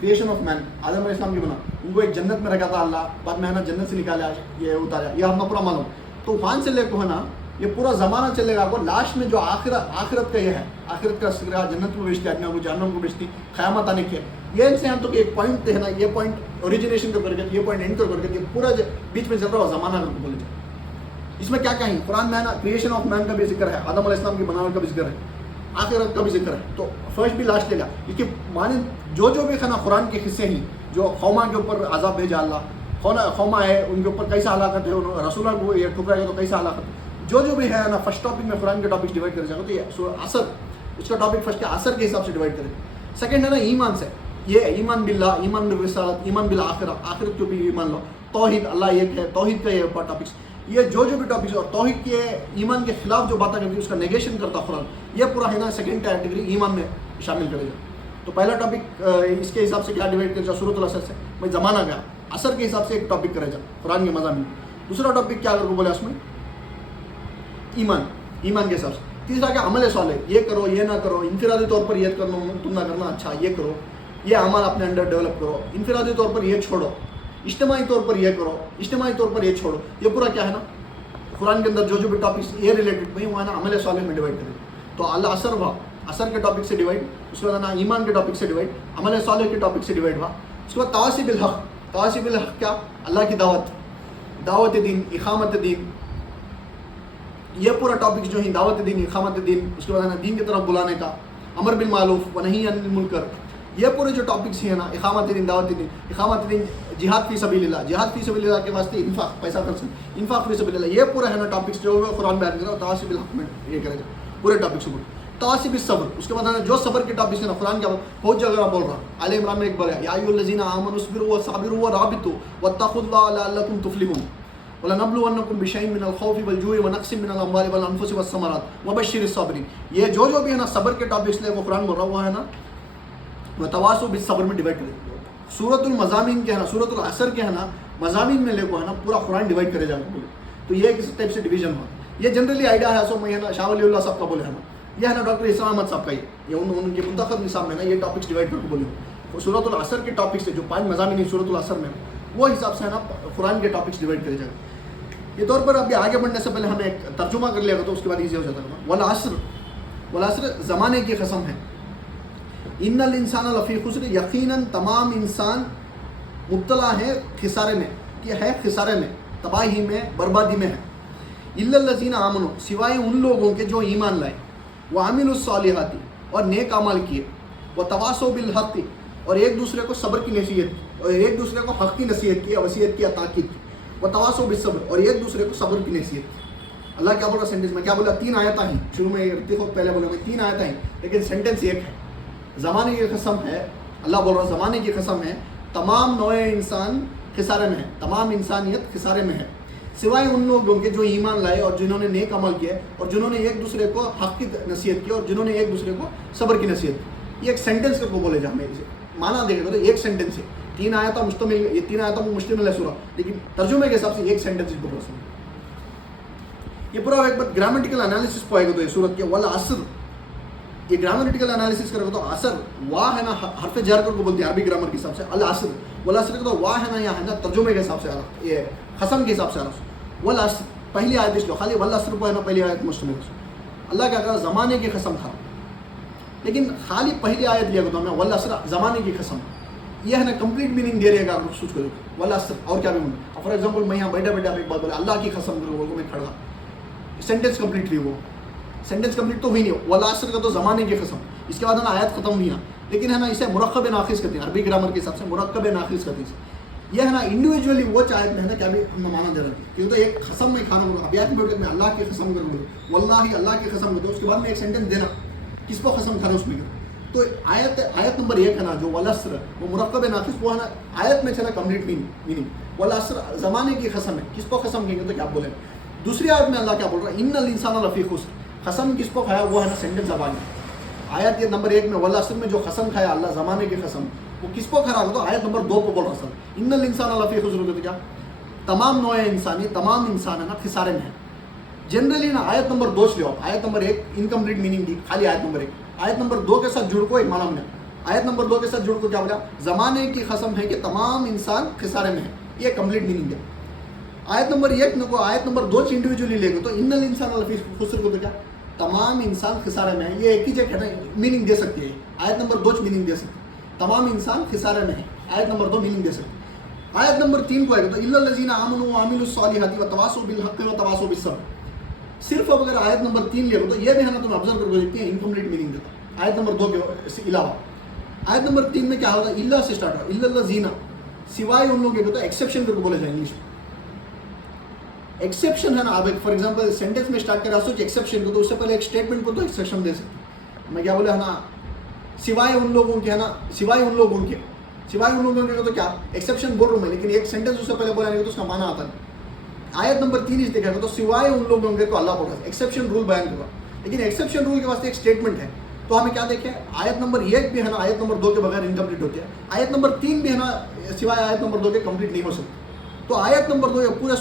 کریشن آف مین، آدم علیہ السلام کی بنا، ان کو ایک جنت میں رکھا تھا اللہ، بعد میں ہے نا جنت سے نکالا، یہ اتارا، یہ ہم پورا معلوم. طوفان سے لے کو ہے نا یہ پورا زمانہ چلے گا. آپ کو لاسٹ میں جو آخرت کا یہ ہے، آخرت کا سگرا جنت کو بیچتی، آدمی کو جہنم کو بیچتی، قیامت آنے کی، یہ ان سے ہم تو کہ ایک پوائنٹ ہے نا، یہ پوائنٹ اوریجنیشن کا کر کے یہ پوائنٹ اینڈ کر کے یہ پورا بیچ میں چل رہا ہوا زمانہ کو بولے جائے. اس میں کیا کہیں قرآن میں ہے نا کریشن آف مین کا بھی ذکر ہے، آدم علیہ السلام کی بناوٹ کا بھی ذکر ہے، آخرت کا بھی ذکر ہے. تو فرسٹ بھی لاسٹ لے گا، کیونکہ مانے جو بھی ہے نا قرآن کے حصے ہی، جو قوما کے اوپر عذاب بھیجا اللہ، قوما ہے ان کے اوپر کیسا ہلاکت ہے، رسولہ کو یہ ٹھکرائے گا تو کیسا ہلاکت، جو بھی ہے نا فرسٹ ٹاپک میں قرآن کے ٹاپکس ڈیوائڈ کر جائے گا. تو یہ اثر، اس کا ٹاپک فرسٹ اثر کے حساب سے ڈیوائڈ کرے. سیکنڈ ہے نا ایمان سے، یہ ایمان باللہ، ایمان بالرسالت، ایمان بالآخرہ، آخرت کو بھی ایمان لو، توحید اللہ ایک ہے، توحید کا یہ ٹاپکس، یہ جو بھی ٹاپکس، اور توحید کے ایمان کے خلاف جو باتیں کرتی ہے اس کا نیگیشن کرتا قرآن، یہ پورا ہے نا سیکنڈ کیٹیگری ایمان میں شامل کرے گا. تو پہلا ٹاپک اس کے حساب سے کیا ڈیوائڈ کرے گا سورۃ العصر سے، بھائی زمانہ گیا، اثر کے حساب سے ایک ٹاپک کرے گا قرآن کے مضامین. دوسرا ٹاپک کیا اگر کو بولے اس میں ایمان کے حساب سے. تیسرا کیا عمل صالح، یہ کرو یہ نہ کرو، انفرادی طور پر یہ کرنا تم نہ کرنا، اچھا یہ کرو، یہ عمل اپنے اندر ڈیولپ کرو، انفرادی طور پر یہ چھوڑو، اجتماعی طور پر یہ کرو، اجتماعی طور پر یہ چھوڑو. یہ پورا کیا ہے نا قرآن کے اندر جو بھی ٹاپکس یہ ریلیٹڈ نہیں وہ ہے نا عمل صالح میں ڈیوائڈ کرے. تو اللہ اثر ہوا، اثر کے ٹاپک سے ڈیوائڈ، اس کے بعد نا ایمان کے ٹاپک سے ڈیوائڈ، عمل صالح کے ٹاپک سے ڈیوائڈ ہوا. اس کے بعد تواصی بالحق، تواصی بالحق کیا، اللہ کی دعوت دین، اقامت دین، یہ پورا ٹاپک جو ہے دعوت دین، اقامت دین، اس کے بعد نا دین کی طرف بلانے کا، امر بالمعروف و نہی عن المنکر، یہ پورے جو ٹاپکس ہیں نا اقامت دین، دعوت دین، اقامت دین، جہاد فی سبیل اللہ، جہاد فی سبیل اللہ کے واسطے انفاق، پیسہ خرچ، انفاق فی سبیل اللہ، یہ پورا ہے نا ٹاپکس جو قرآن بیان کرا. تواصی بالحق میں یہ کرے گا پورے ٹاپکس کو. تواصی بالصبر، اس کے بعد ہے جو صبر کے ٹاپکس ہیں نا قرآن کا بہت جگہ بول رہا. آل عمران میں ایک بار ہے یا ایھا الذین آمنوا اصبروا وصابروا ورابطوا واتقوا اللہ لعلکم تفلحون وَلَنَبْلُوَنَّكُمْ بِشَيْءٍ مِّنَ الْخَوْفِ وَالْجُوعِ وَنَقْصٍ مِّنَ الْأَمْوَالِ وَالْأَنفُسِ وَالثَّمَرَاتِ وَبَشِّرِ الصَّابِرِينَ. یہ جو بھی ہے نا صبر کے ٹاپکس لے وہ قرآن بول رہا وہ ہے نا وَتَوَاصَوْا بِالصَّبْرِ میں ڈیوائڈ کرے. سورۃ المضامین کے ہے نا، سورۃ العصر کے ہے نا مضامین میں لے کو ہے نا پورا قرآن ڈیوائڈ کرے جا بولے. تو یہ ایک ٹائپ سے ڈویژن ہوا. یہ جنرلی آئیڈیا ہے سو میں ہے نا شاہ ولی اللہ صاحب کا بولے ہے نا، یہ ہے نا ڈاکٹر اسلام احمد صاحب کا، یہ ان کے منتخب نصاب میں نا یہ ٹاپکس ڈیوائڈ کر کے بولے. سورۃ العصر کے ٹاپکس سے جو 5 مضامین ہیں سورۃ العصر میں وہ حساب سے ہے نا قرآن کے ٹاپکس ڈیوائڈ کرے جائے. یہ طور پر ابھی آگے بڑھنے سے پہلے ہمیں ایک ترجمہ کر لیا گا تو اس کے بعد ایزی ہو جاتا ہے. والعصر زمانے کی قسم ہے. ان الانسان لفی خسر، یقیناً تمام انسان مبتلا ہے خسارے میں، کہ ہے خسارے میں، تباہی میں، بربادی میں ہے. الا الذین آمنوا، سوائے ان لوگوں کے جو ایمان لائے، وعملوا الصالحات، اور نیک اعمال کیے، وتواصوا بالحق، اور ایک دوسرے کو صبر کی نصیحت، اور ایک دوسرے کو حق کی نصیحت کی، وصیت کی، تاکید کی، وتواصوا بالصبر، اور ایک دوسرے کو صبر کی نصیحت. اللہ کیا بول رہا سینٹنس میں، کیا بولا؟ 3 آیتیں ہیں شروع میں، دیکھو پہلے بولا میں 3 آیتیں ہیں لیکن سینٹنس ایک ہے. زمانے کی قسم ہے، اللہ بول رہا زمانے کی قسم ہے، تمام نوع انسان خسارے میں ہے، تمام انسانیت خسارے میں ہے، سوائے ان لوگوں کے جو ایمان لائے اور جنہوں نے نیک عمل کیا اور جنہوں نے ایک دوسرے کو حق کی نصیحت کی اور جنہوں نے ایک دوسرے کو صبر کی نصیحت کی. یہ ایک سینٹنس کو بولے جا میں اسے مانا دیکھے تو ایک سینٹنس ہے، 3 آیتیں مشتمل، یہ 3 آیتوں میں مشتمل ہے سورہ، لیکن ترجمے کے حساب سے ایک سینٹنس کو بول سکتے. یہ پورا ایک بات گرامٹیکل انالیسس پائے گا تو یہ سورت کے والعصر، یہ گرامٹیکل انالیسس کرے گا تو عصر وا ہے نا حرف جر کو بولتے ہیں عربی گرامر کے حساب سے العصر. والعصر کا تو وا ہے نا یا ہے نا ترجمے کے حساب سے یہ قسم کے حساب سے والعصر پہلی آیت اس لو خالی والعصر کو ہے نا پہلی آیت مشتمل ہے. اللہ کیا کہا؟ زمانے کی قسم کھا، لیکن خالی پہلی آیت لیا تو ہمیں والعصر زمانے کی قسم، یہ ہے نا کمپلیٹ میننگ دے رہے گا آپ سوچ کرو والعصر اور کیا بھی بولے. فار ایگزامپل میں یہاں بیٹھا بیٹھا ایک بات بولے اللہ کی قسم کرو بول کو میں کھڑا، سینٹینس کمپلیٹ ہوئی، وہ سینٹینس کمپلیٹ تو ہوئی نہیں. والعصر کا تو زمانے کی قسم، اس کے بعد ہے نا آیت ختم ہوئی نا، لیکن ہے نا اسے مرکب ناقص کہتے ہیں عربی گرامر کے حساب سے، مرکب ناقص کہتے ہیں. یہ ہے نا انڈیویجولی وہ چاہت میں ہے نا کیا بھی مانا دے رہا ہے، کیوں تو ایک قسم میں کھانا بولوں ابھی بیٹھ کے میں اللہ کی قسم کروں واللہ اللہ کی قسم کروں، اس کے بعد میں ایک سینٹینس دینا کس کو قسم کھانا اس میں کروں. تو آیت نمبر 1 ہے نا جو والعصر وہ مرکب ناقص، وہ ہے نا آیت میں چلا کمپلیٹ میننگ. والعصر زمانے کی قسم ہے، کس کو قسم کہیں گے تو کیا بولیں. دوسری آیت میں اللہ کیا بول رہا ہے؟ ان الانسان لفی خسر، قسم کس کو کھایا وہ ہے نا سینٹینس زبان ہے. آیت یہ نمبر 1 میں والعصر میں جو قسم کھایا اللہ زمانے کی قسم، وہ کس کو کھا رہا تو آیت نمبر 2 کو بول رہا سر ان الانسان لفی خسر ہوگا تو کیا تمام نوع انسانی، تمام انسان ہے نا خسارے میں ہے. جنرلی نا آیت نمبر 2 سے لو، آیت نمبر 1 انکمپلیٹ میننگ دی خالی آیت نمبر 1، آیت نمبر 2 کے ساتھ جڑ کو ایک معنی بنا. آیت نمبر 2 کے ساتھ جڑ کو کیا بولا؟ زمانے کی قسم ہے کہ تمام انسان خسارے میں ہے. یہ کمپلیٹ میننگ ہے. آیت نمبر 1 کو آیت نمبر 2 انڈیویجولی لے گے تو ان الانسان لفی خسر کو تو کیا تمام انسان خسارے میں ہے. یہ ایک ہی جگہ ہے نا میننگ دے سکتی ہے. آیت نمبر 2 میننگ دے سکتی ہے تمام انسان خسارے میں ہے. آیت نمبر 2 میننگ دے سکتی ہے. آیت نمبر 3 کو آئے گا تو الا الذین آمنوا وعملوا الصالحات وتواصوا بالحق وتواصوا بالصبر. صرف اب اگر آیت نمبر 3 لے گا تو یہ بھی ہے نا تم آبزرو کر دیکھتے ہیں انکمپلیٹ میننگ دیتا ہے آیت نمبر 2 کے علاوہ. آیت نمبر 3 میں کیا ہوتا ہے؟ اللہ سے اسٹارٹ ہوا. الا الذین سوائے ان لوگوں کے تو ایکسیپشن کر کے بولے جائیں انگلش میں. ایکسیپشن ہے نا. اب فار ایگزامپل سینٹینس میں اسٹارٹ کرا سوچ ایکسیپشن کو تو اس سے پہلے ایک اسٹیٹمنٹ کو تو ایکسیپشن دے سکتے. میں کیا بولے ہے نا سوائے ان لوگوں کے ہے نا سوائے ان لوگوں کے تو کیا ایکسیپشن بول رہا ہوں میں لیکن ایک سینٹینس اس سے پہلے بولا نہیں تو اس کا معنی آتا نہیں. آیت نمبر 3 اس دیکھا تو سوائے ان لوگوں کے تو اللہ پڑھا ایکسیپشن رول بیان کرا. لیکن ایکسیپشن رول کے واسطے ایک اسٹیٹمنٹ ہے تو ہمیں کیا دیکھیں آیت نمبر 1 بھی ہے نا آیت نمبر 2 کے بغیر انکمپلیٹ ہوتی ہے. آیت نمبر 3 بھی ہے نا سوائے آیت نمبر 2 کے کمپلیٹ نہیں ہو سکتی. تو آیت نمبر 2 پورے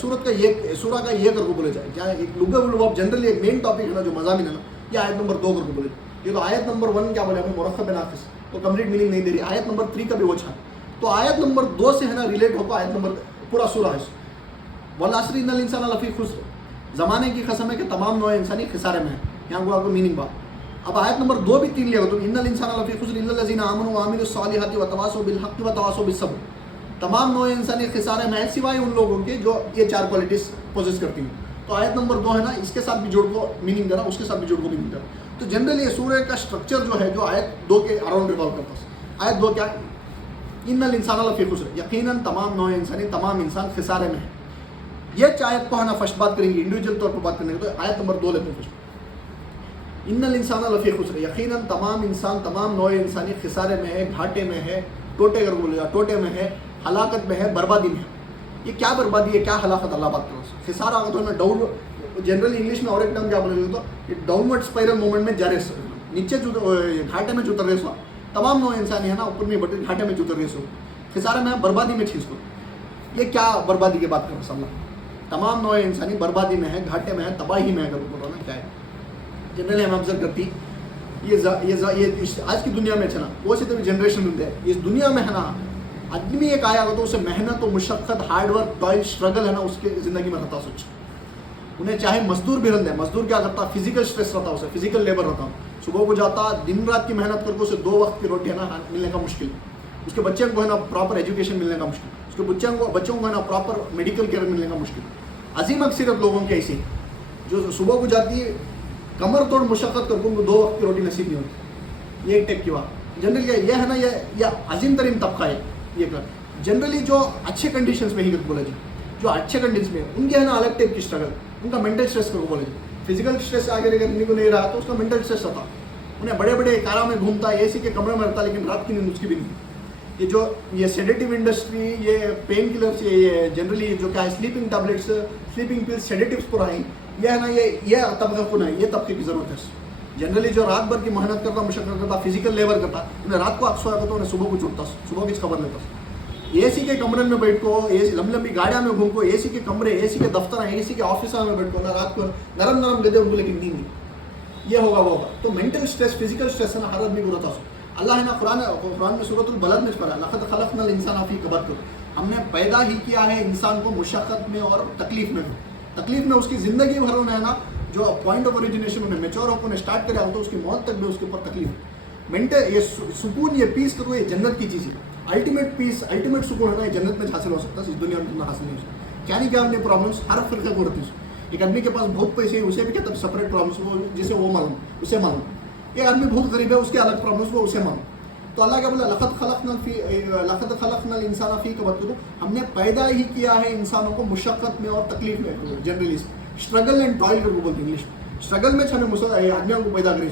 سورت کا یہ کر کو بولے جائے کیا ایک لغت جنرلی ایک مین ٹاپک ہے نا جو مضامین ہے نا یہ آیت نمبر 2 کر کو بولے. یہ تو آیت نمبر 1 کیا بولے ہمیں مرکب ناقص تو کمپلیٹ میننگ نہیں دے رہی. آیت نمبر 3 کا بھی وہ چھا تو آیت نمبر 2 سے ہے نا ریلیٹ ہو آیت نمبر پورا سورہ ہے. والعصر ان الانسان لفی خسر. زمانے کی قسم ہے کہ تمام نوع انسانی خسارے میں ہے. یہاں کو آپ کو میننگ بات. اب آیت نمبر 2 بھی 3 لے گا تو ان الانسان لفی خسر الا الذین آمنوا وعملوا الصالحات وتواصوا بالحق وتواصوا بالصبر. تمام نوع انسانی خسارے میں ہے سوائے ان لوگوں کے جو یہ 4 کوالٹیز پوزیس کرتی ہیں. تو آیت نمبر 2 ہے نا اس کے ساتھ بھی جوڑ کو میننگ دینا اس کے ساتھ بھی جوڑ کو میننگ دینا. تو جنرلی یہ سورہ کا اسٹرکچر جو ہے جو آیت 2 کے اراؤنڈ ریوالو کرتا ہے. آیت 2 کیا ان الانسان لفی خسر یقیناً تمام نوع انسانی تمام انسان خسارے میں ہے. یہ آیت کو ہے نا فرسٹ بات کریں گے انڈیویجول طور پر بات کریں گے تو آیت نمبر 2 لیتے ہیں فرسٹ. ان الانسان لفی خسر یقیناً تمام انسان تمام نوع انسانی خسارے میں ہے گھاٹے میں ہے ٹوٹے کر بولے گا ٹوٹے میں ہے ہلاکت میں ہے بربادی میں ہے. یہ کیا بربادی ہے کیا ہلاکت اللہ بات کرو خسارہ آگا تو ہے نا ڈاؤن جنرلی انگلش میں اور ایک ٹرم کیا بولے گا تو ڈاؤن ورڈ اسپائرل موومنٹ میں جا رہے نیچے گھاٹے میں چتر رہے سو تمام نوع انسانی ہے نا اوپر میں بٹے گھاٹے میں چتر رہے سو خسارے میں بربادی میں چیز کو. یہ کیا بربادی کی بات کرو سامنا تمام نوع انسانی بربادی میں ہے گھاٹے میں ہے تباہی میں ہے اگر بولو نا کیا ہے. جنرلی ہم آبزرو کرتی یہ آج کی دنیا میں چلا وہ سے تو جنریشن ہوتے ہیں اس دنیا میں ہے نا آدمی ایک آیا ہو تو اسے محنت و مشقت ہارڈ ورک ٹوائل اسٹرگل ہے نا اس کے زندگی میں رہتا سوچ. انہیں چاہے مزدور بھی رہتا ہے مزدور کیا کرتا فزیکل اسٹریس رہتا اسے فزیکل لیبر رہتا صبح کو جاتا دن رات کی محنت کر کے اسے 2 وقت کی روٹی ہے نا ملنے کا مشکل. اس کے بچے کو ہے نا پراپر ایجوکیشن ملنے کا مشکل. اس کے بچوں کو ہے نا پراپر میڈیکل کیئر ملنے کا مشکل. عظیم اکثریت لوگوں کی ایسی جو صبح کو جاتی ہے کمر توڑ مشقت کر کے ان کو 2 وقت کی روٹی نصیب نہیں ہوتی. یہ ایک ٹیک کی بات جنرلی یہ ہے نا یہ عظیم ترین طبقہ ہے. یہ جنرلی جو اچھے کنڈیشنز میں ہی بولے جائے جو اچھے کنڈیشن میں ان کے ہے نا الگ ٹائپ کی اسٹرگل ان کا مینٹل اسٹریس کو بولے جائے. فزیکل اسٹریس آگے اگر کو نہیں رہا تو اس کا مینٹل اسٹریس رہتا. انہیں بڑے بڑے کاروں میں گھومتا اے سی کے کمرے میں رہتا لیکن رات کی نیند اس کی بھی نہیں. یہ سیڈیٹیو انڈسٹری یہ پین کلرس یہ جنرلی جو کیا ہے سلیپنگ ٹیبلیٹس سلیپنگ پلس سیڈیٹیوس پر آئیں یہ ہے نا یہ طبقہ کو نہیں یہ طبقے کی ضرورت ہے. جنرلی جو رات بھر کی محنت کرتا مشقت کرتا فزیکل لیبر کرتا انہیں رات کو آپ سویا تو انہیں صبح کو چھوٹتا صبح کی خبر لیتا. اے سی کے کمرے میں بیٹھ کو لمبی لمبی گاڑیاں میں گھوم کو اے سی کے کمرے اے سی کے دفتر اے سی کے آفسوں میں بیٹھ کو نا رات کو نرم نرم گدے ان کو لیکن نیند نہیں. یہ ہوگا وہ ہوگا. تو مینٹل اسٹریس فزیکل اسٹریس ہے نا ہر آدمی کو رہتا. اللہ ہے نا قرآن میں سورۃ البلد میں پڑھا لقد خلقنا الانسان فی کبد. ہم نے پیدا ہی کیا ہے انسان کو مشقت میں اور تکلیف میں اس کی زندگی بھر میں ہے نا جو پوائنٹ آف اوریجنیشن انہیں میچور ہو انہیں اسٹارٹ کرے تو اس کی موت تک بھی اس کے اوپر تکلیف. مینٹل یہ سکون یہ پیس کرو یہ جنت کی چیز ہے. الٹیمیٹ پیس الٹیمیٹ سکون ہے نا یہ جنت میں حاصل ہو سکتا ہے اس دنیا میں اتنا حاصل نہیں ہو سکتا. کیا نہیں کیا اپنے پرابلمس ہر فرقے کو رہتی ہے. ایک آدمی کے پاس بہت پیسے ہیں اسے بھی کہتا ہے سپریٹ پرابلمس وہ جسے وہ معلوم اسے معلوم. ایک آدمی بہت غریب ہے اس کے الگ پرابلمس وہ اسے معلوم. تو اللہ کیا بولا لقد خلقنا الانسان فی کبد. ہم نے پیدا ہی کیا ہے انسانوں کو مشقت میں اور تکلیف میں. جنرلی اسٹرگل اینڈ ٹوائل کر کو بولتے ہیں انگلش میں. اسٹرگل میں ہمیں آدمیوں کو پیدا کریں.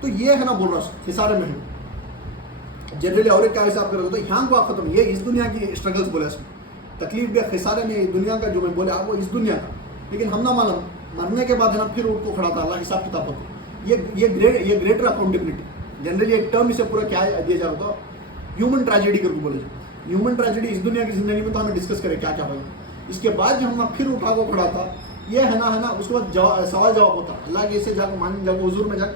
تو یہ ہے نا بول رہا خسارے میں ہے جنرلی. اور کیا حساب کر رہا تو یہاں کو آپ ختم یہ اس دنیا کی اسٹرگلس بولے اس میں تکلیف بھی خسارے میں دنیا کا جو میں بولے آپ وہ اس دنیا کا. لیکن ہم نہ معلوم مرنے کے بعد ہے نا پھر ان کو کھڑا تھا اللہ حساب کتاب ہوتا. یہ گریٹر اکاؤنٹیبلٹی جنرلی ایک ٹرم اسے پورا کیا دیا جا رہا تھا ہیومن ٹریجڈی کر کے بولے جائے. ہیومن ٹریجڈی اس دنیا کی زندگی میں تو ہمیں ڈسکس کرے کیا ہوگا. اس کے بعد جو ہم پھر اٹھا کو کھڑا تھا یہ ہے نا اس کے بعد سوال جواب ہوتا اللہ کے اسے جا کو مان جا کو حضور میں جا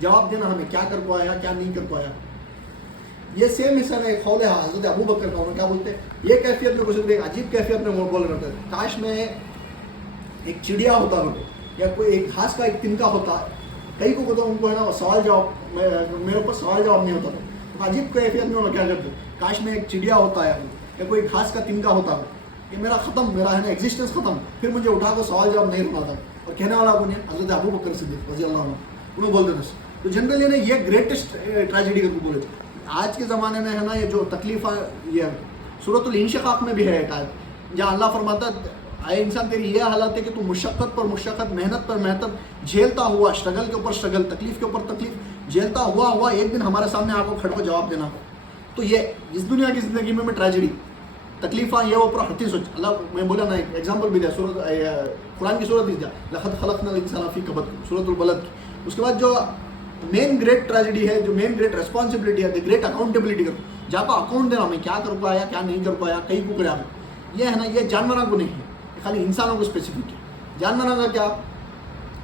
جواب دینا ہمیں کیا کر کو آیا کیا نہیں کر کو آیا. یہ سیم حصہ ہے ایک قول ہے حضرت ابو بکر کا. انہوں کیا بولتے ہیں, یہ کیفیت میں کچھ ایک عجیب کیفیت میں بول رہے ہوتے, کاش میں ایک چڑیا ہوتا یا کوئی ایک گھاس کا ایک تنکا ہوتا. کئی کو تو ان کو ہے نا سوال جواب, میرے اوپر سوال جواب نہیں ہوتا تھا. عجیب کیفیت میں وہ کیا کرتے, کاش میں ایک چڑیا ہوتا ہے یا کوئی گھاس کا تنکا ہوتا ہے, کہ میرا ختم, میرا ہے نا ایگزسٹنس ختم, پھر مجھے اٹھا کر سوال جواب نہیں رکھنا تھا. اور کہنے والا کون ہے, حضرت ابو بکر صدیق رضی اللہ عنہ, انہیں بول دیتے. تو جنرلی نا یہ گریٹسٹ ٹریجڈی کو بولے تھے. آج کے زمانے میں ہے نا یہ جو تکلیف یہ سورۃ الانشقاق میں بھی ہے ایک آیت جہاں اللہ فرماتا ہے, اے انسان تیری یہ حالت ہے کہ تو مشقت پر مشقت, محنت پر محنت جھیلتا ہوا, اسٹرگل کے اوپر اسٹرگل, تکلیف کے اوپر تکلیف جھیلتا ہوا ایک دن ہمارے سامنے آ کو کھڑ کو جواب دینا. تو یہ اس دنیا کی زندگی میں ٹریجڈی تکلیفاں یہ اوپر ہٹی سوچ. اللہ میں بولا نا ایک ایگزامپل بھی دیا, قرآن کی صورت دیا لقد خلقنا الانسان فی کبد, سورۃ البلد کی. اس کے بعد جو مین گریٹ ٹریجڈی ہے, جو مین گریٹ ریسپانسبلٹی ہے, گریٹ اکاؤنٹیبلٹی کا, جہاں کا اکاؤنٹ دینا, میں کیا کر پایا کیا نہیں کر پایا, کئی کو کرا. یہ ہے نا یہ جانوروں کو نہیں ہے, خالی انسانوں کو اسپیسیفک ہے. جانوروں کا کیا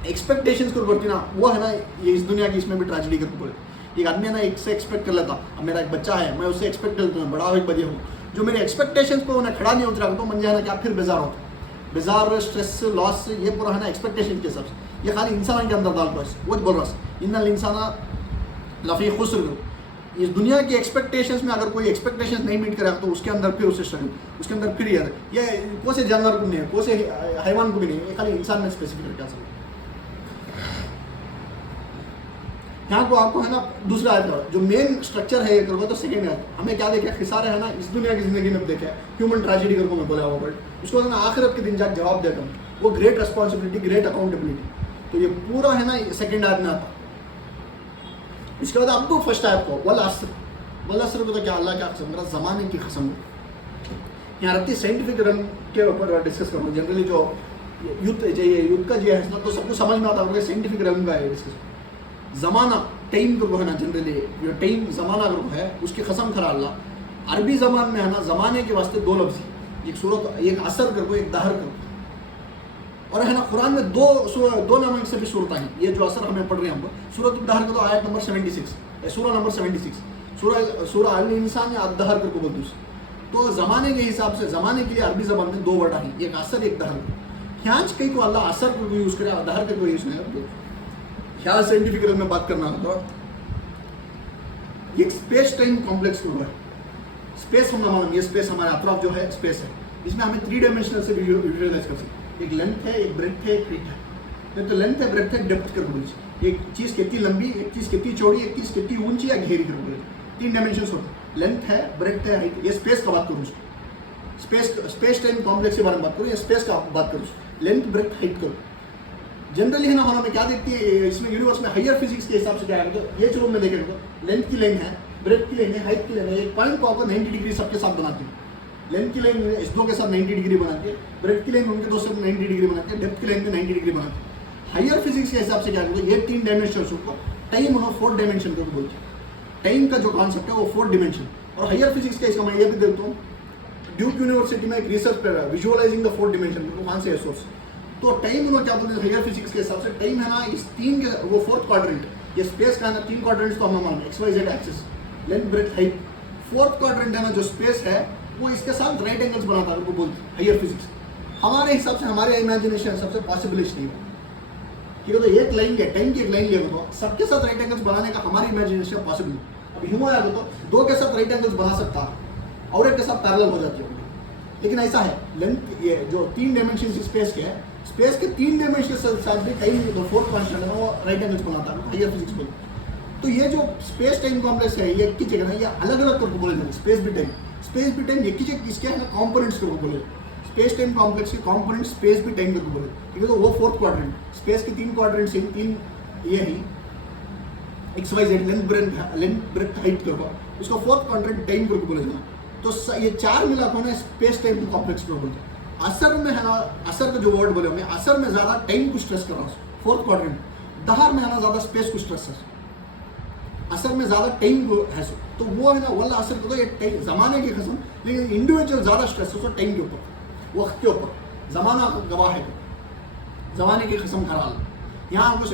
ایکسپیکٹیشنس کو کرتی نا, وہ ہے نا یہ اس دنیا کی اس میں بھی ٹریجڈی کر پڑے. ایک آدمی ہے نا ایک سے ایکسپیکٹ کر لیتا, اب میرا ایک بچہ ہے, میں اس سے ایکسپیکٹ کرتا ہوں بڑا ہو ایک بجے ہوں, جو میرے ایکسپیکٹیشنس پہ انہیں کھڑا نہیں اترا تو من جائے نا کیا پھر بیزار ہوتا, بیزار, اسٹریس, لاس, یہ پورا ہے نا ایکسپیکٹیشن کے حساب سے. یہ خالی انسان کے اندر ڈال پاس, وہ بول رہا ہے ان الانسان لفی خسر. اس دنیا کی ایکسپیکٹیشنس میں اگر کوئی ایکسپیکٹیشنس نہیں میٹ کرے تو اس کے اندر پھر اسے اسٹرگل, اس کے اندر پھر یہ کون سے جانور کو نہیں ہے, کون سے حیوان کو بھی نہیں ہے, یہ خالی انسان میں اسپیسیفک کیا سکتا. یہاں کو آپ کو ہے نا دوسرا آیت جو مین اسٹرکچر ہے یہ کرو تو سیکنڈ آیت ہمیں کیا دیکھا, خسارہ ہے نا اس دنیا کی زندگی میں دیکھا ہے, ہیومن ٹریجڈی کر کو میں بولا ہوا, بٹ اس کو ہے نا آخرت کے دن جا کے جواب دیتا ہوں, وہ گریٹ ریسپانسبلٹی, گریٹ اکاؤنٹیبلٹی. تو یہ پورا ہے نا سیکنڈ آیت میں آتا. اس کے بعد آپ کو فرسٹ آیت کو والعصر, والعصر کو تو کیا اللہ کیا قسم, میرا زمانے کی قسم. یہاں رہتی سائنٹیفک رن کے اوپر ڈسکس کروں. جنرلی جو یوتھ کا جو ہے تو سب کو سمجھ میں آتا ہے سائنٹیفک رن کا ہے ڈسکس. زمانہ ٹائم کو ہے نا جنرلی جو ٹائم زمانہ اگر ہے اس کی قسم کھرا اللہ. عربی زبان میں ہے نا زمانے کے واسطے دو لفظ ہیں, ایک صورت, ایک اثر کر کو, ایک دہر کر کو. اور ہے نا قرآن میں دو نام سے بھی صورتیں ہیں, یہ جو اثر ہمیں پڑھ رہے ہیں ہم کو. سورۃ الدہر کو تو آیت نمبر 76, سورہ نمبر 76, سورہ الانسان یا الدہر کر کو بولتے ہیں. تو زمانے کے حساب سے زمانے کے لیے عربی زبان میں دو ورڈ ہیں, ایک اثر ایک دہر. کھینچ کئی کو اللہ اثر کو یوز کرے, دہر کر کو یوز کرے. خیال سائنٹیفک میں بات کرنا ہے تو ایک اسپیس ٹائم کمپلیکس کو ہے. اسپیس ہم معلوم, یہ اسپیس ہمارے اطراف جو ہے اسپیس ہے, اس میں ہمیں 3 ڈائمینشنل سے ویژوائز کر سکتے. ایک لینتھ ہے, ایک بریتھ ہے, ایک ہائٹ ہے. تو لینتھ ہے, بریتھ ہے, ڈیپتھ کر بولے, ایک چیز کتنی لمبی, ایک چیز کتنی چوڑی, ایک چیز کتنی اونچی یا گہری کر بولے. 3 ڈائمینشنس ہوتے ہیں, لینتھ ہے, بریتھ ہے, ہائٹ. یہ اسپیس کا بات کروں, اسپیس ٹائم کمپلیکس کے بارے میں بات کروں, یا اسپیس کا بات کروں. لینتھ, بریتھ, ہائٹ کروں. جنرلی ہے نا ہمیں کیا دیکھتی ہے اس میں یونیورس میں ہائر فزکس کے حساب سے کیا ہے, تو یہ چلو میں دیکھیں گا لینتھ کی لائن ہے, بریتھ کی لائن ہے, ہائٹ کی لائن ہے. ایک پوائنٹ کو آپ کو 90 ڈگری سب کے ساتھ بناتی ہے. لینتھ کی لائن اس دو کے ساتھ 90 ڈگری بناتی ہے, بریتھ کی لائن ان کے دو سے 90 ڈگری بناتی ہے, ڈیپتھ کی لائن میں 90 ڈگری بناتی ہے. ہائر فزکس کے حساب سے کیا کرتے ہیں, یہ 3 ڈائمینشنس کو ٹائم انہوں 4 ڈائمینشن کو بولتے ہیں. ٹائم کا جو کانسیپٹ ہے وہ 4 ڈائمینشن. اور ہائر فزکس کا اس کا میں یہ بھی دیکھتا ہوں, ڈیوک یونیورسٹی میں ایک ریسرچ پہ ویژوالائزنگ دا 4 ڈائمینشن, کہاں سے ہے سورس. تو ٹائم انہوں کیا بولتے ہیں ہائر فزکس کے حساب سے, ٹائم ہے نا اس 3 کے وہ 4th کوادرنٹ. یہ اسپیس کا ہے نا 3 کوادرنٹس تو ہمیں معلوم ہے, X Y Z axis, length, breadth, height. 4th quadrant ہے نا جو اسپیس ہے وہ اس کے ساتھ رائٹ اینگلس بناتا ہے, وہ بولتے ہیں ہائر فزکس. ہمارے حساب سے ہمارے امیجنیشن سب سے پاسبلش نہیں ہے, کیونکہ تو ایک لائن ہے, ٹائم کی ایک لائن لیا تو سب کے ساتھ رائٹ اینگلس بنانے کا ہماری امیجنیشن پاسبل ہے. اب ہیومن آیا تو 2 کے ساتھ رائٹ اینگلس بنا سکتا اور ایک کے ساتھ پیرلل ہو جاتی ہے, لیکن ایسا ہے لینتھ یہ جو 3 ڈائمینشن اسپیس کے ہے, اسپیس کے 3 ڈائمینشن کے ساتھ بھی ٹائم جو 4th کانسٹنٹ ہے وہ رائٹ اینگلس بناتا ہے, ہائر فزکس بولتے. تو یہ جو اسپیس ٹائم کمپلیکس ہے یہ ایک کی جگہ ہے, یہ الگ الگ کر کے بولے جاتے ہیں. اسپیس بھی ٹائم, اسپیس بھی ٹائم ایک کی جگہ اس کے ہے نا کمپوننٹس کو بولے. اسپیس ٹائم کمپلیکس کے کمپوننٹ اسپیس بھی ٹائم کو بولے, کیونکہ تو وہ 4th کوادرنٹ. اسپیس کے 3 کوادرنٹس ہیں, 3 یہ ہی X Y Z, length, breadth, height کروا, اس کو 4th کوادرنٹ ٹائم کو بولے جانا. تو یہ 4 ملا کو نا اسپیس ٹائم کمپلیکس کو بولتے ہیں. اثر میں ہے نا, اثر کا جو ورڈ بولے ہمیں, اثر میں زیادہ ٹائم کو اسٹریس کر رہا ہوں, 4th کوادرنٹ. دہر میں ہے نا زیادہ اسپیس کو اسٹریس ہے, اثر میں زیادہ ٹائم کو ہے. تو وہ ہے نا واللہ اثر کو تو یہ زمانے کی قسم, لیکن انڈیویجول زیادہ اسٹریس ہے ٹائم کے اوپر, وقت کے اوپر. زمانہ گواہ ہے, زمانے کی قسم کھڑا. یہاں کچھ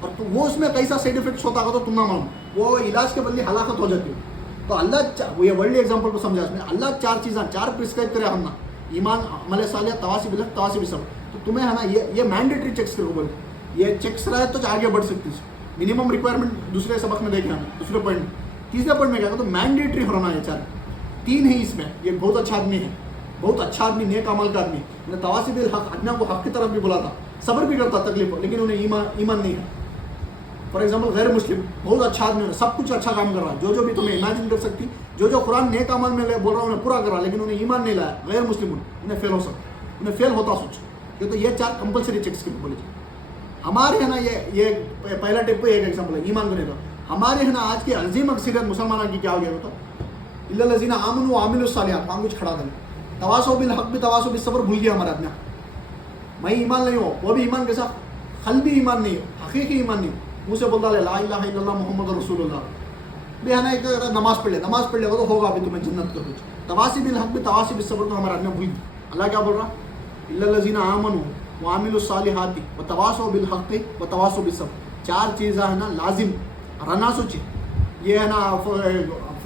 اور تو وہ اس میں کیسا سائڈ افیکٹس ہوتا ہوگا تو تم نہ معلوم, وہ علاج کے بدلے ہلاکت ہو جاتی ہے. تو اللہ یہ ورلڈ ایگزامپل کو سمجھا اس میں, اللہ 4 چیزیں 4 پرسکرائب کرے ہم نا, ایمان, عمل صالح, تواصی بالحق, تواصی بالصبر. تو تمہیں ہے نا یہ مینڈیٹری چیکس کو بولے, یہ چیکس رہے تو آگے بڑھ سکتی ہے. منیمم ریکوائرمنٹ دوسرے سبق میں دیکھے ہم, دوسرے پوائنٹ. تیسرے پوائنٹ میں کیا تو مینڈیٹری ہونا ہے 4. 3 ہے اس میں. یہ بہت اچھا آدمی ہے, بہت اچھا آدمی, نیک عمل کا آدمی, تواصی بالحق, آدمی کو حق کی طرف بھی بلاتا, صبر بھی کرتا تکلیف, لیکن انہیں ایمان نہیں ہے. فار ایگزامپل غیر مسلم, بہت اچھا آدمی ہے, سب کچھ اچھا کام کر رہا ہے, جو بھی تمہیں امیجن کر سکتی, جو قرآن نیک عمل میں بول رہا ہے انہیں پورا کر رہا, لیکن انہیں ایمان نہیں لایا, غیر مسلم انہیں فیل ہو سکتا, انہیں فیل ہوتا سوچ. تو یہ 4 کمپلسری چیکس کے بولے. ہمارے ہے نا یہ پہلا ٹیپ ایک ایگزامپل ہے ایمان کو. ہمارے ہے نا آج کی عظیم اکثریت مسلمانوں کی کیا ہو گیا ہوتا, الا الذین آمنوا وعملوا الصالحات, وہاں کچھ کھڑا کریں, تواصوا بالحق بھی تواصوا بالصبر بھول گیا ہمارا آدمی. میں ایمان نہیں ہوں, وہ بھی ایمان کے ساتھ قلبی ایمان نہیں, حقیقی ایمان نہیں, منہ سے بولتا ہے لا الہ الا اللہ محمد رسول اللہ, بھی ہے نا ایک نماز پڑھ لے گا تو ہوگا ابھی تمہیں جنت کا کچھ. تواصی بالحق بھی تواصی بالصبر تو ہمارا آدمی بھول گیا. اللہ کیا بول رہا, الا الذین آمنوا وعملوا الصالحات وتواصوا بالحق وتواصوا بالصبر. 4 چیزیں ہے نا لازم رہنا سوچے. یہ ہے نا فار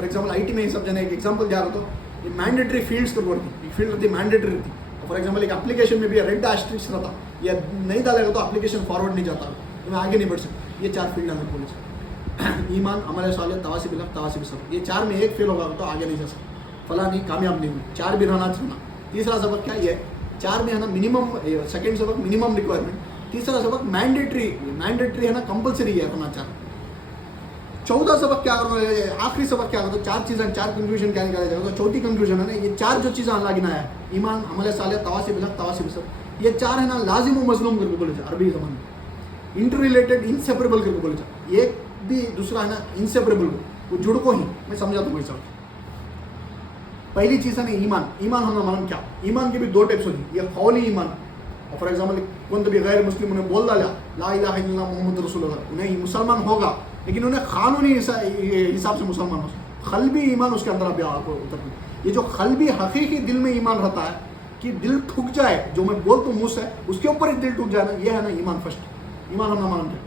ایگزامپل آئی ٹی میں سب جانے ایک ایگزامپل دیا تو یہ مینڈیٹری فیلڈس کو بولتی, ایک فیلڈ رہتی مینڈیٹری رہتی. فار ایگزامپل ایک اپلیکیشن میں بھی ریڈ ایسٹرکس رہتا, یہ نہیں ڈالے گا تو اپلیکیشن فارورڈ نہیں جاتا, تمہیں آگے نہیں بڑھ سکتی. یہ 4 فیلڈ ہمیں بولے, ایمان, عمل صالح, تواصی بالحق, تواصی بالصبر. یہ 4 میں ایک فیل ہوگا تو آگے نہیں جا سکتا, فلاں نہیں, کامیاب نہیں ہوئی. 4 بھی رہنا چاہنا. تیسرا سبق کیا, یہ 4 میں ہے نا منیمم, سیکنڈ سبق منیمم ریکوائرمنٹ. تیسرا سبق مینڈیٹری ہے نا کمپلسری ہے ہونا چاہتا. 14 سبق کیا کرنا ہے, آخری سبق کیا کرتا, 4 چیزیں 4 کنکلوژن کیا نکالا جائے گا. تو چوتھی کنکلوژن ہے نا, یہ 4 جو چیزیں اللہ گنایا ہے, ایمان, عمل صالح, تواصی بالحق, تواصی بالصبر, یہ 4 ہے نا لازم و مظلوم کر کے بولے جائے عربی زبان میں, انٹر ریلیٹڈ انسیپریبل کر کے بولے جائے. ایک بھی دوسرا ہے نا انسیپریبل, وہ جڑ کو ہی میں سمجھا دوں ویسا. پہلی چیز ہے نا ایمان. ایمان ہونا مانم کیا, ایمان کے بھی 2 ٹائپس ہوتی. یہ قولی ایمان, فار ایگزامپل کون بھی غیر مسلم انہیں بول ڈالا لا الہ الا اللہ محمد رسول اللہ, انہیں مسلمان ہوگا, لیکن انہیں قانونی حساب سے مسلمان ہو. قلبی ایمان اس کے اندر ابھی آپ کو اترنا. یہ جو قلبی حقیقی دل میں ایمان رہتا ہے کہ دل ٹھک جائے, جو میں بولتا ہوں منہ سے اس کے اوپر ہی دل ٹھک جائے نا, یہ ہے نا ایمان فرسٹ. ایمان ہم نہ مانم کیا.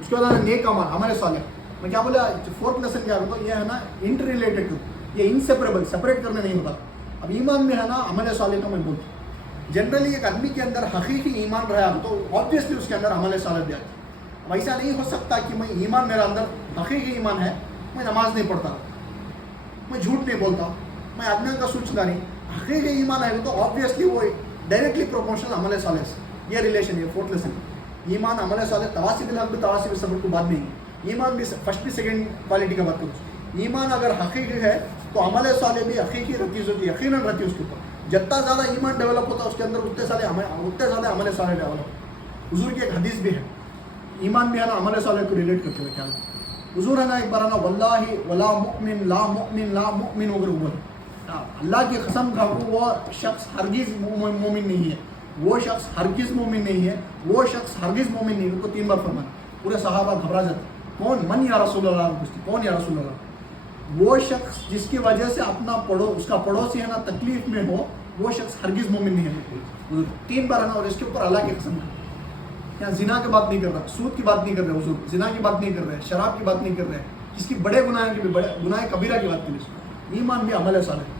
اس کے بعد نیک عمل, ہمارے صالح. میں کیا بولا 4th لیسن کیا ہوتا, یہ ہے نا انٹر ریلیٹڈ, یہ انسیپریبل, سپریٹ کرنے نہیں ہوتا. اب ایمان میں ہے نا عمل صالح کا میں بولتا ہوں. جنرلی ایک آدمی کے اندر حقیقی ایمان رہا تو آبویسلی اس کے اندر عمل صالح بھی آتی. اب ایسا نہیں ہو سکتا کہ میں ایمان, میرا اندر حقیقی ایمان ہے, میں نماز نہیں پڑھتا, میں جھوٹ نہیں بولتا, میں آدمی کا سوچتا نہیں. حقیقی ایمان ہے تو آبویسلی وہ ڈائریکٹلی پروپورشنل عمل صالح سے. یہ ریلیشن ہے 4th لیسن. ایمان, عمل صالح, تواصی بالحق بھی, تواصی بالصبر کو بات نہیں. ایمان بھی فرسٹ بھی سیکنڈ کوالٹی کا بات کروں. ایمان اگر حقیقی ہے تو عمل صالح بھی حقیقی رہتی ہے, یقیناً رہتی ہے اس کے اوپر. جتنا زیادہ ایمان ڈیولپ ہوتا ہے اس کے اندر اتنے زیادہ عمل صالح ڈیولپ. حضور کی ایک حدیث بھی ہے, ایمان بھی ہے نا عمل صالح کو ریلیٹ کرتے ہوئے کیا حضور ہے نا ایک بار ہے نا واللہ ولا مؤمن لا مؤمن لا مؤمن وغیرہ بولے, اللہ کی قسم کھا کو وہ شخص ہرگز مومن نہیں ہے, وہ شخص ہرگز مومن نہیں ہے, وہ شخص ہرگز مومن نہیں ہے. ان کو 3 بار فرمایا. پورے صحابہ گھبرا جاتے, کون, من یا رسول اللہ, پوچھتی کون یا رسول اللہ. وہ شخص جس کی وجہ سے اپنا اس کا پڑوسی ہے نا تکلیف میں ہو, وہ شخص ہرگز مومن نہیں ہے. 3 بار ہے نا, اور اس کے اوپر اللہ کی قسم ہے. یہاں زنا کی بات نہیں کر رہا, سود کی بات نہیں کر رہے حضور, زنا کی بات نہیں کر رہے, شراب کی بات نہیں کر رہے, اس کی بڑے گناہ کی بھی, بڑے گناہ کبیرہ کی بات نہیں. ایمان بھی عمل صالح,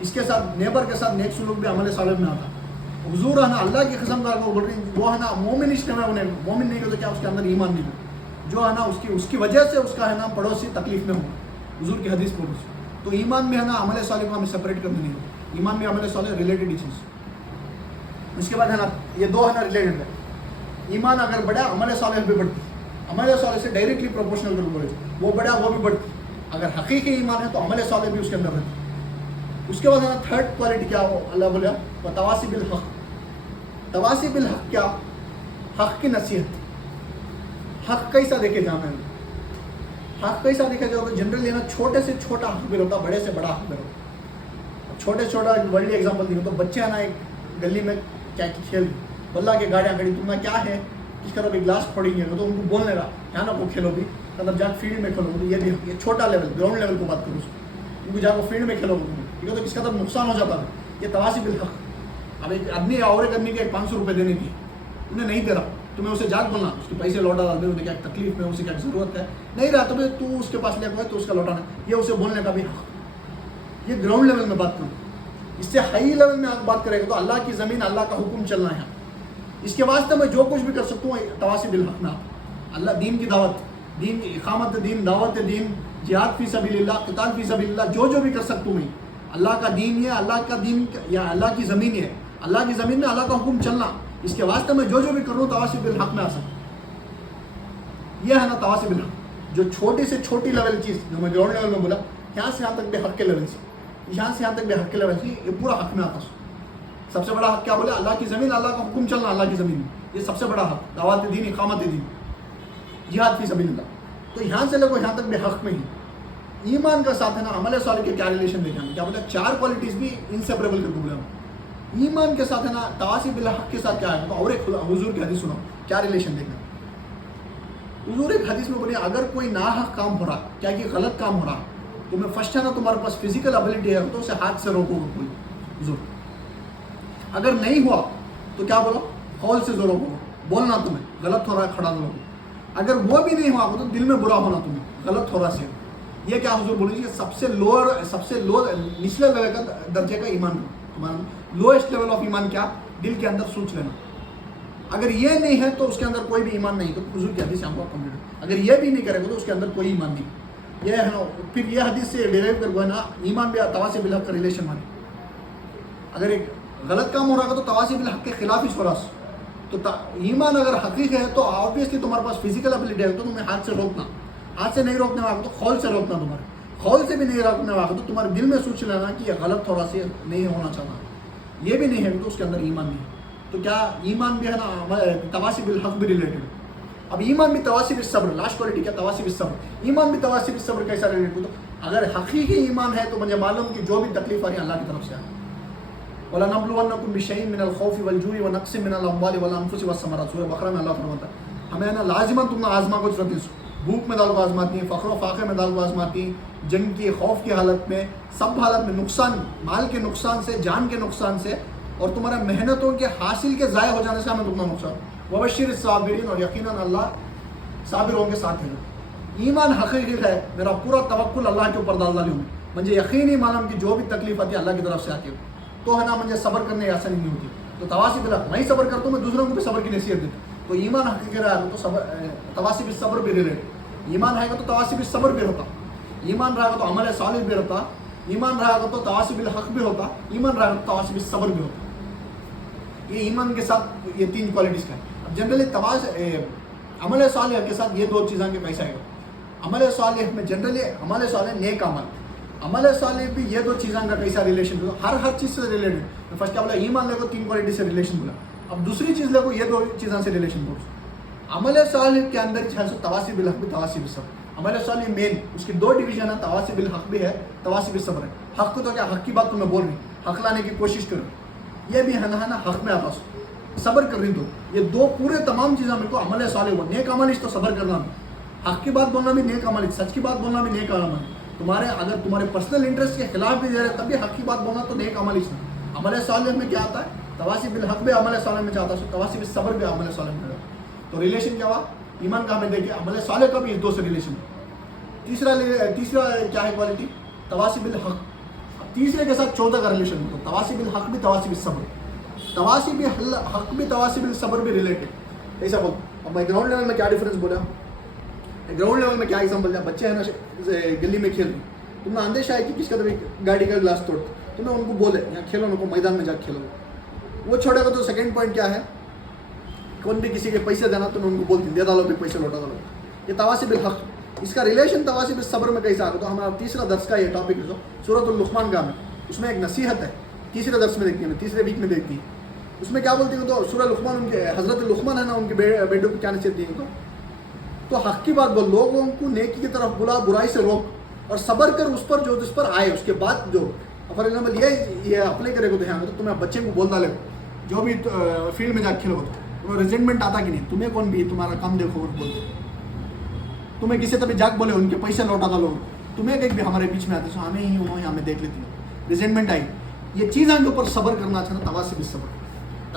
اس کے ساتھ نیبر کے ساتھ نیک سلوک بھی عمل صالح میں آتا. حضور ہے نا اللہ کی قسم دار کو بول رہی, وہ ہے نا مومن اس ٹائم انہیں مومن نہیں کرتے, کیا اس کے اندر ایمان نہیں ہے, جو ہے نا اس کی وجہ سے اس کا ہے نا پڑوسی تکلیف میں ہو. حضور کی حدیث پڑھو. تو ایمان میں ہے نا عمل صالح کو ہمیں سپریٹ کرنا نہیں ہے. ایمان میں عمل صالح ریلیٹڈ چیز. اس کے بعد ہے نا یہ 2 ہے نا ریلیٹڈ ہے. ایمان اگر بڑھا عمل صالح بھی بڑھتی, عمل صالح سے ڈائریکٹلی پروپورشنل کر بولے, وہ بڑھا وہ بھی بڑھتی. اگر حقیقی ایمان ہے تو عمل صالح بھی اس کے اندر رہتی. اس کے بعد ہے نا 3rd کوالٹی کیا ہو, اللہ بولیا تواصی بالحق. تواصی بالحق کیا, حق کی نصیحت. حق کیسا دیکھے جانا ہے, حق کیسا دیکھا جائے. جنرلی نا چھوٹے سے چھوٹا حق بھی ہوتا, بڑے سے بڑا حق بھی ہوتا. چھوٹے چھوٹا ورلڈ ایگزامپل نہیں, تو بچے ہیں نا ایک گلی میں کیا کھیل, اللہ کی گاڑیاں کھڑی, تم نے کیا ہے کس طرح بھی گلاس پھوڑیں گے تو ان کو بولنے کا کیا نا, وہ کھیلو بھی, مطلب جا فیلڈ میں کھیلو. یہ بھی یہ چھوٹا لیول, گراؤنڈ لیول کو بات کروں, ان کو جا کو فیلڈ میں کھیلو, ٹھیک ہے, تو کس کا تب نقصان ہو جاتا ہے. یہ تواصی بالحق. اب ایک آدمی اور ایک آدمی کے 500 روپے دینے کی, انہیں نہیں دے رہا تمہیں اسے جاگ بولنا اس کے پیسے لوٹا ڈال دے, انہیں کیا تکلیف میں اسے کیا ضرورت ہے, نہیں رہا تمہیں تو اس کے پاس لے کے تو اس کا لوٹانا, یہ اسے بولنے کا بھی حق. یہ گراؤنڈ لیول میں بات کروں. اس سے ہائی لیول میں آپ بات کریں گے تو اللہ کی زمین, اللہ کا حکم چلنا ہے. اس کے واسطے میں جو کچھ بھی کر سکتا ہوں تواصی بالحق میں آپ اللہ دین کی دعوت, دین اقامت دین, دعوت دین, جہاد فی سبیل اللہ, قتال فی سبیل اللہ, جو بھی کر سکتا ہوں میں. اللہ کا دین یہ, اللہ کا دین یا اللہ کی زمین ہے, اللہ کی زمین میں اللہ کا حکم چلنا, اس کے واسطے میں جو بھی کر رہا ہوں تواصی بالحق میں آ سکتا. یہ ہے نا تواصی بالحق. جو چھوٹی سے چھوٹی لیول چیز جو میں گراؤنڈ لیول میں بولا, یہاں سے یہاں تک بے حق کے لیول سے, یہاں سے یہاں تک بے حق کے لیول سے, یہ پورا حق میں آتا. سب سے بڑا حق کیا بولے, اللہ کی زمین, اللہ کا حکم چلنا اللہ کی زمین میں, یہ سب سے بڑا حق. دعوت دین, اقامت دین, جہاد فی سبیل اللہ. تو یہاں سے لے کو یہاں تک بے حق میں ہی. ایمان کا ساتھ ہے نا عمل صالح کے کیا ریلیشن دیکھیں, کیا بولے 4 کوالٹیز بھی انسیپریبل کر بولے. ایمان کے ساتھ ہے نا تواصی بالحق کے ساتھ کیا ہے, اور ایک حضور کی حدیث سنو کیا ریلیشن دیکھنا. حضور ایک حدیث میں بولے اگر کوئی ناحق کام ہو رہا, کیا کہ غلط کام ہو رہا, تو میں فرسٹ ہے نا تمہارے پاس فزیکل ابیلٹی ہے تو اسے ہاتھ سے روکو گا کوئی حضور. اگر نہیں ہوا تو کیا بولو, قول سے زوروں کو بولنا تمہیں غلط ہو رہا ہے, کھڑا دو. اگر وہ بھی نہیں ہوا تو دل میں برا ہونا تمہیں غلط ہو رہا سے. یہ کیا حضور بولے کہ سب سے لو نچلے لیول کا درجے کا ایمان, لوئسٹ لیول آف ایمان کیا, دل کے اندر سوچ لینا. اگر یہ نہیں ہے تو اس کے اندر کوئی بھی ایمان نہیں. تو حضور کی حدیث ہم کو کمپلیٹ, اگر یہ بھی نہیں کرے گا تو اس کے اندر کوئی ایمان نہیں. یہ ہے نا, پھر یہ حدیث سے ڈیرائیو کر گیا نا ایمان بھی تواصی بالحق کا ریلیشن مانے. اگر ایک غلط کام ہو رہا ہے تو تواصی بالحق کے خلاف ہی ہو رہا. تو ایمان اگر حقیقی ہے تو آبویسلی تمہارے پاس فزیکل ابیلٹی ہے تو تمہیں ہاتھ سے روکنا, ہاتھ سے نہیں روکنے والا تو خول سے روکنا, تمہارے خول سے بھی نہیں روکنے والا تو تمہارے دل میں سوچ لینا کہ یہ غلط تھوڑا سے نہیں ہونا چاہتا, یہ بھی نہیں ہے تو اس کے اندر ایمان نہیں. تو کیا ایمان بھی ہے نا تواصی بالحق بھی ریلیٹڈ. اب ایمان بھی تواصی بالصبر, لاسٹ کوالٹی کیا تواصی بالصبر. ایمان بھی تواصی بالصبر کیسا ریلیٹڈ, تو اگر حقیقی ایمان ہے تو مجھے معلوم کہ جو بھی تکلیف آ رہی ہے اللہ کی طرف سے ہے. وَلَنَبْلُوَنَّكُمْ بِشَيْءٍ مِّنَ الْخَوْفِ وَالْجُوعِ وَنَقْصٍ مِّنَ الْأَمْوَالِ وَالْأَنفُسِ وَالثَّمَرَاتِ. سورہ بقرہ میں اللہ فرماتا ہے ہمیں نا لازماً تم نے آزما کو ضرورت ہے. بھوک میں دال کو آزماتی ہیں, فقر و فاقے میں دال کو آزماتی ہیں, جنگ کی خوف کی حالت میں, سب حالت میں, نقصان, مال کے نقصان سے, جان کے نقصان سے, اور تمہارے محنتوں کے حاصل کے ضائع ہو جانے سے ہمیں تمہیں نقصان. وَبَشِّرِ الصَّابِرِينَ, اور یقیناً اللہ صابروں کے ساتھ ہے. ایمان حقیقی ہے, میرا پورا توکل اللہ کے اوپر ڈال ڈالی ہوں, مجھے یقینی معلوم کہ جو بھی تکلیف آتی ہے اللہ کی طرف سے آتی ہے, تو ہے نا مجھے صبر کرنے آسانی نہیں ہوتی. تو تواصی بالحق میں ہی صبر کرتا ہوں, میں دوسروں کو بھی صبر کی نصیحت دیتا ہوں. تو ایمان حقیقی رہا تو صبر, تواصی بالصبر بھی ریلیٹ. ایمان رہے گا تو تواصی بالصبر بھی ہوتا, ایمان رہے گا تو عمل صالح بھی ہوتا, ایمان رہے گا تو تواصی بالحق بھی ہوتا, ایمان رہے گا تو تواصی بالصبر بھی ہوتا. یہ ایمان کے ساتھ یہ 3 کوالٹیز کا ہے. اب جنرلی عمل صالح کے ساتھ یہ 2 چیزیں کے کیسا ہے. عمل صالح میں جنرلی عمل صالح نیک عمل, عمل صالح بھی یہ 2 چیزوں کا کیسا ریلیشن ہوگا, ہر چیز سے ریلیٹڈ. فرسٹ کیا بولا, ایمان لے کو 3 کوالٹی سے ریلیشن بولا. اب دوسری چیز لے کو یہ 2 چیزوں سے ریلیشن بولا. عمل صالح کے اندر ہے تواصی بالحق بھی, تواصی بالصبر. عمل صالح مین اس کی 2 ڈویژن ہے, تواصی بالحق بھی ہے, تواصی بالصبر ہے. حق کو تو کیا حق کی بات تمہیں بول رہی, حق لانے کی کوشش کرو, یہ بھی ہے نا حق میں آتا, صبر کر رہی. تو یہ 2 پورے تمام چیزیں میرے کو عمل صالح ہوا. نیک عمل اس تو صبر کرنا بھی, حق کی بات بولنا بھی نیک عمل, سچ کی بات بولنا بھی نیک عمل. تمہارے اگر تمہارے پرسنل انٹرسٹ کے خلاف بھی دے رہے تب بھی حق کی بات بولنا تو نیک عمل اس میں. عمل صالح میں کیا آتا ہے, تواصی بالحق بھی عمل صالح میں چاہتا ہے, تواصی بالصبر بھی عمل صالح میں. تو ریلیشن کیا ہوا, ایمان کا ہمیں دیکھیں عمل صالح کا بھی اس 2 سے ریلیشن. تیسرا کیا ہے کوالٹی, تواصی بالحق. تیسرے کے ساتھ 14 کا ریلیشن ہوتا, تواصی بالحق بھی, تواصی بالصبر. تواصی بالحق بھی, تواصی بالصبر بھی ریلیٹڈ. ایسا بول. اب میں گراؤنڈ لیول میں کیا ڈفرینس بولا, گراؤنڈ لیول میں کیا ایگزامپل دیا, بچے ہیں نا گلی میں کھیل رہے, تم نے اندیشہ ہے کہ کس کا گاڑی کا گلاس توڑ, تمہیں ان کو بولے یہاں کھیلو, ان کو میدان میں جا کے کھیلو. وہ چھوڑے گا تو سیکنڈ پوائنٹ کیا ہے, کون بھی کسی کے پیسے دینا تو ان کو بولتی دے ڈالو بھی پیسے لوٹا ڈالو. یہ تواصی بالحق. اس کا ریلیشن تواصی بالصبر میں کیسا آگا. تو ہمارا تیسرا درس کا یہ ٹاپک ہے سورۃ اللقمان کا, میں اس میں ایک نصیحت ہے. تیسرے درس میں دیکھتی ہیں, تیسرے ویک میں دیکھتی ہیں. اس میں کیا بولتی ہوں تو سورہ لقمان, ان کے حضرت لقمان ہے نا, ان کے بیٹوں کو کیا نصیحت دی ہیں تو حق کی بات بول, لوگوں کو نیکی کی طرف بلا, برائی سے روک, اور صبر کر اس پر جو جس پر آئے. اس کے بعد جو فار ایگزامپل یہ اپلائی کرے گا تو یہاں تو تمہیں بچے کو بول ڈالے گا, جو بھی فیلڈ میں جا کے کھیلو گا تو تمہیں ریزنٹمنٹ آتا کہ نہیں, تمہیں کون بھی تمہارا کام دیکھو بولتے, تمہیں کسی طرح جاگ بولے ان کے پیسے لوٹا ڈالو, تمہیں کہیں بھی ہمارے بیچ میں آتے سو ہمیں ہی انہوں ہمیں دیکھ لیتی ہوں, ریزنٹمنٹ آئی. یہ چیزوں کے اوپر صبر کرنا چاہنا, تواصی بالصبر.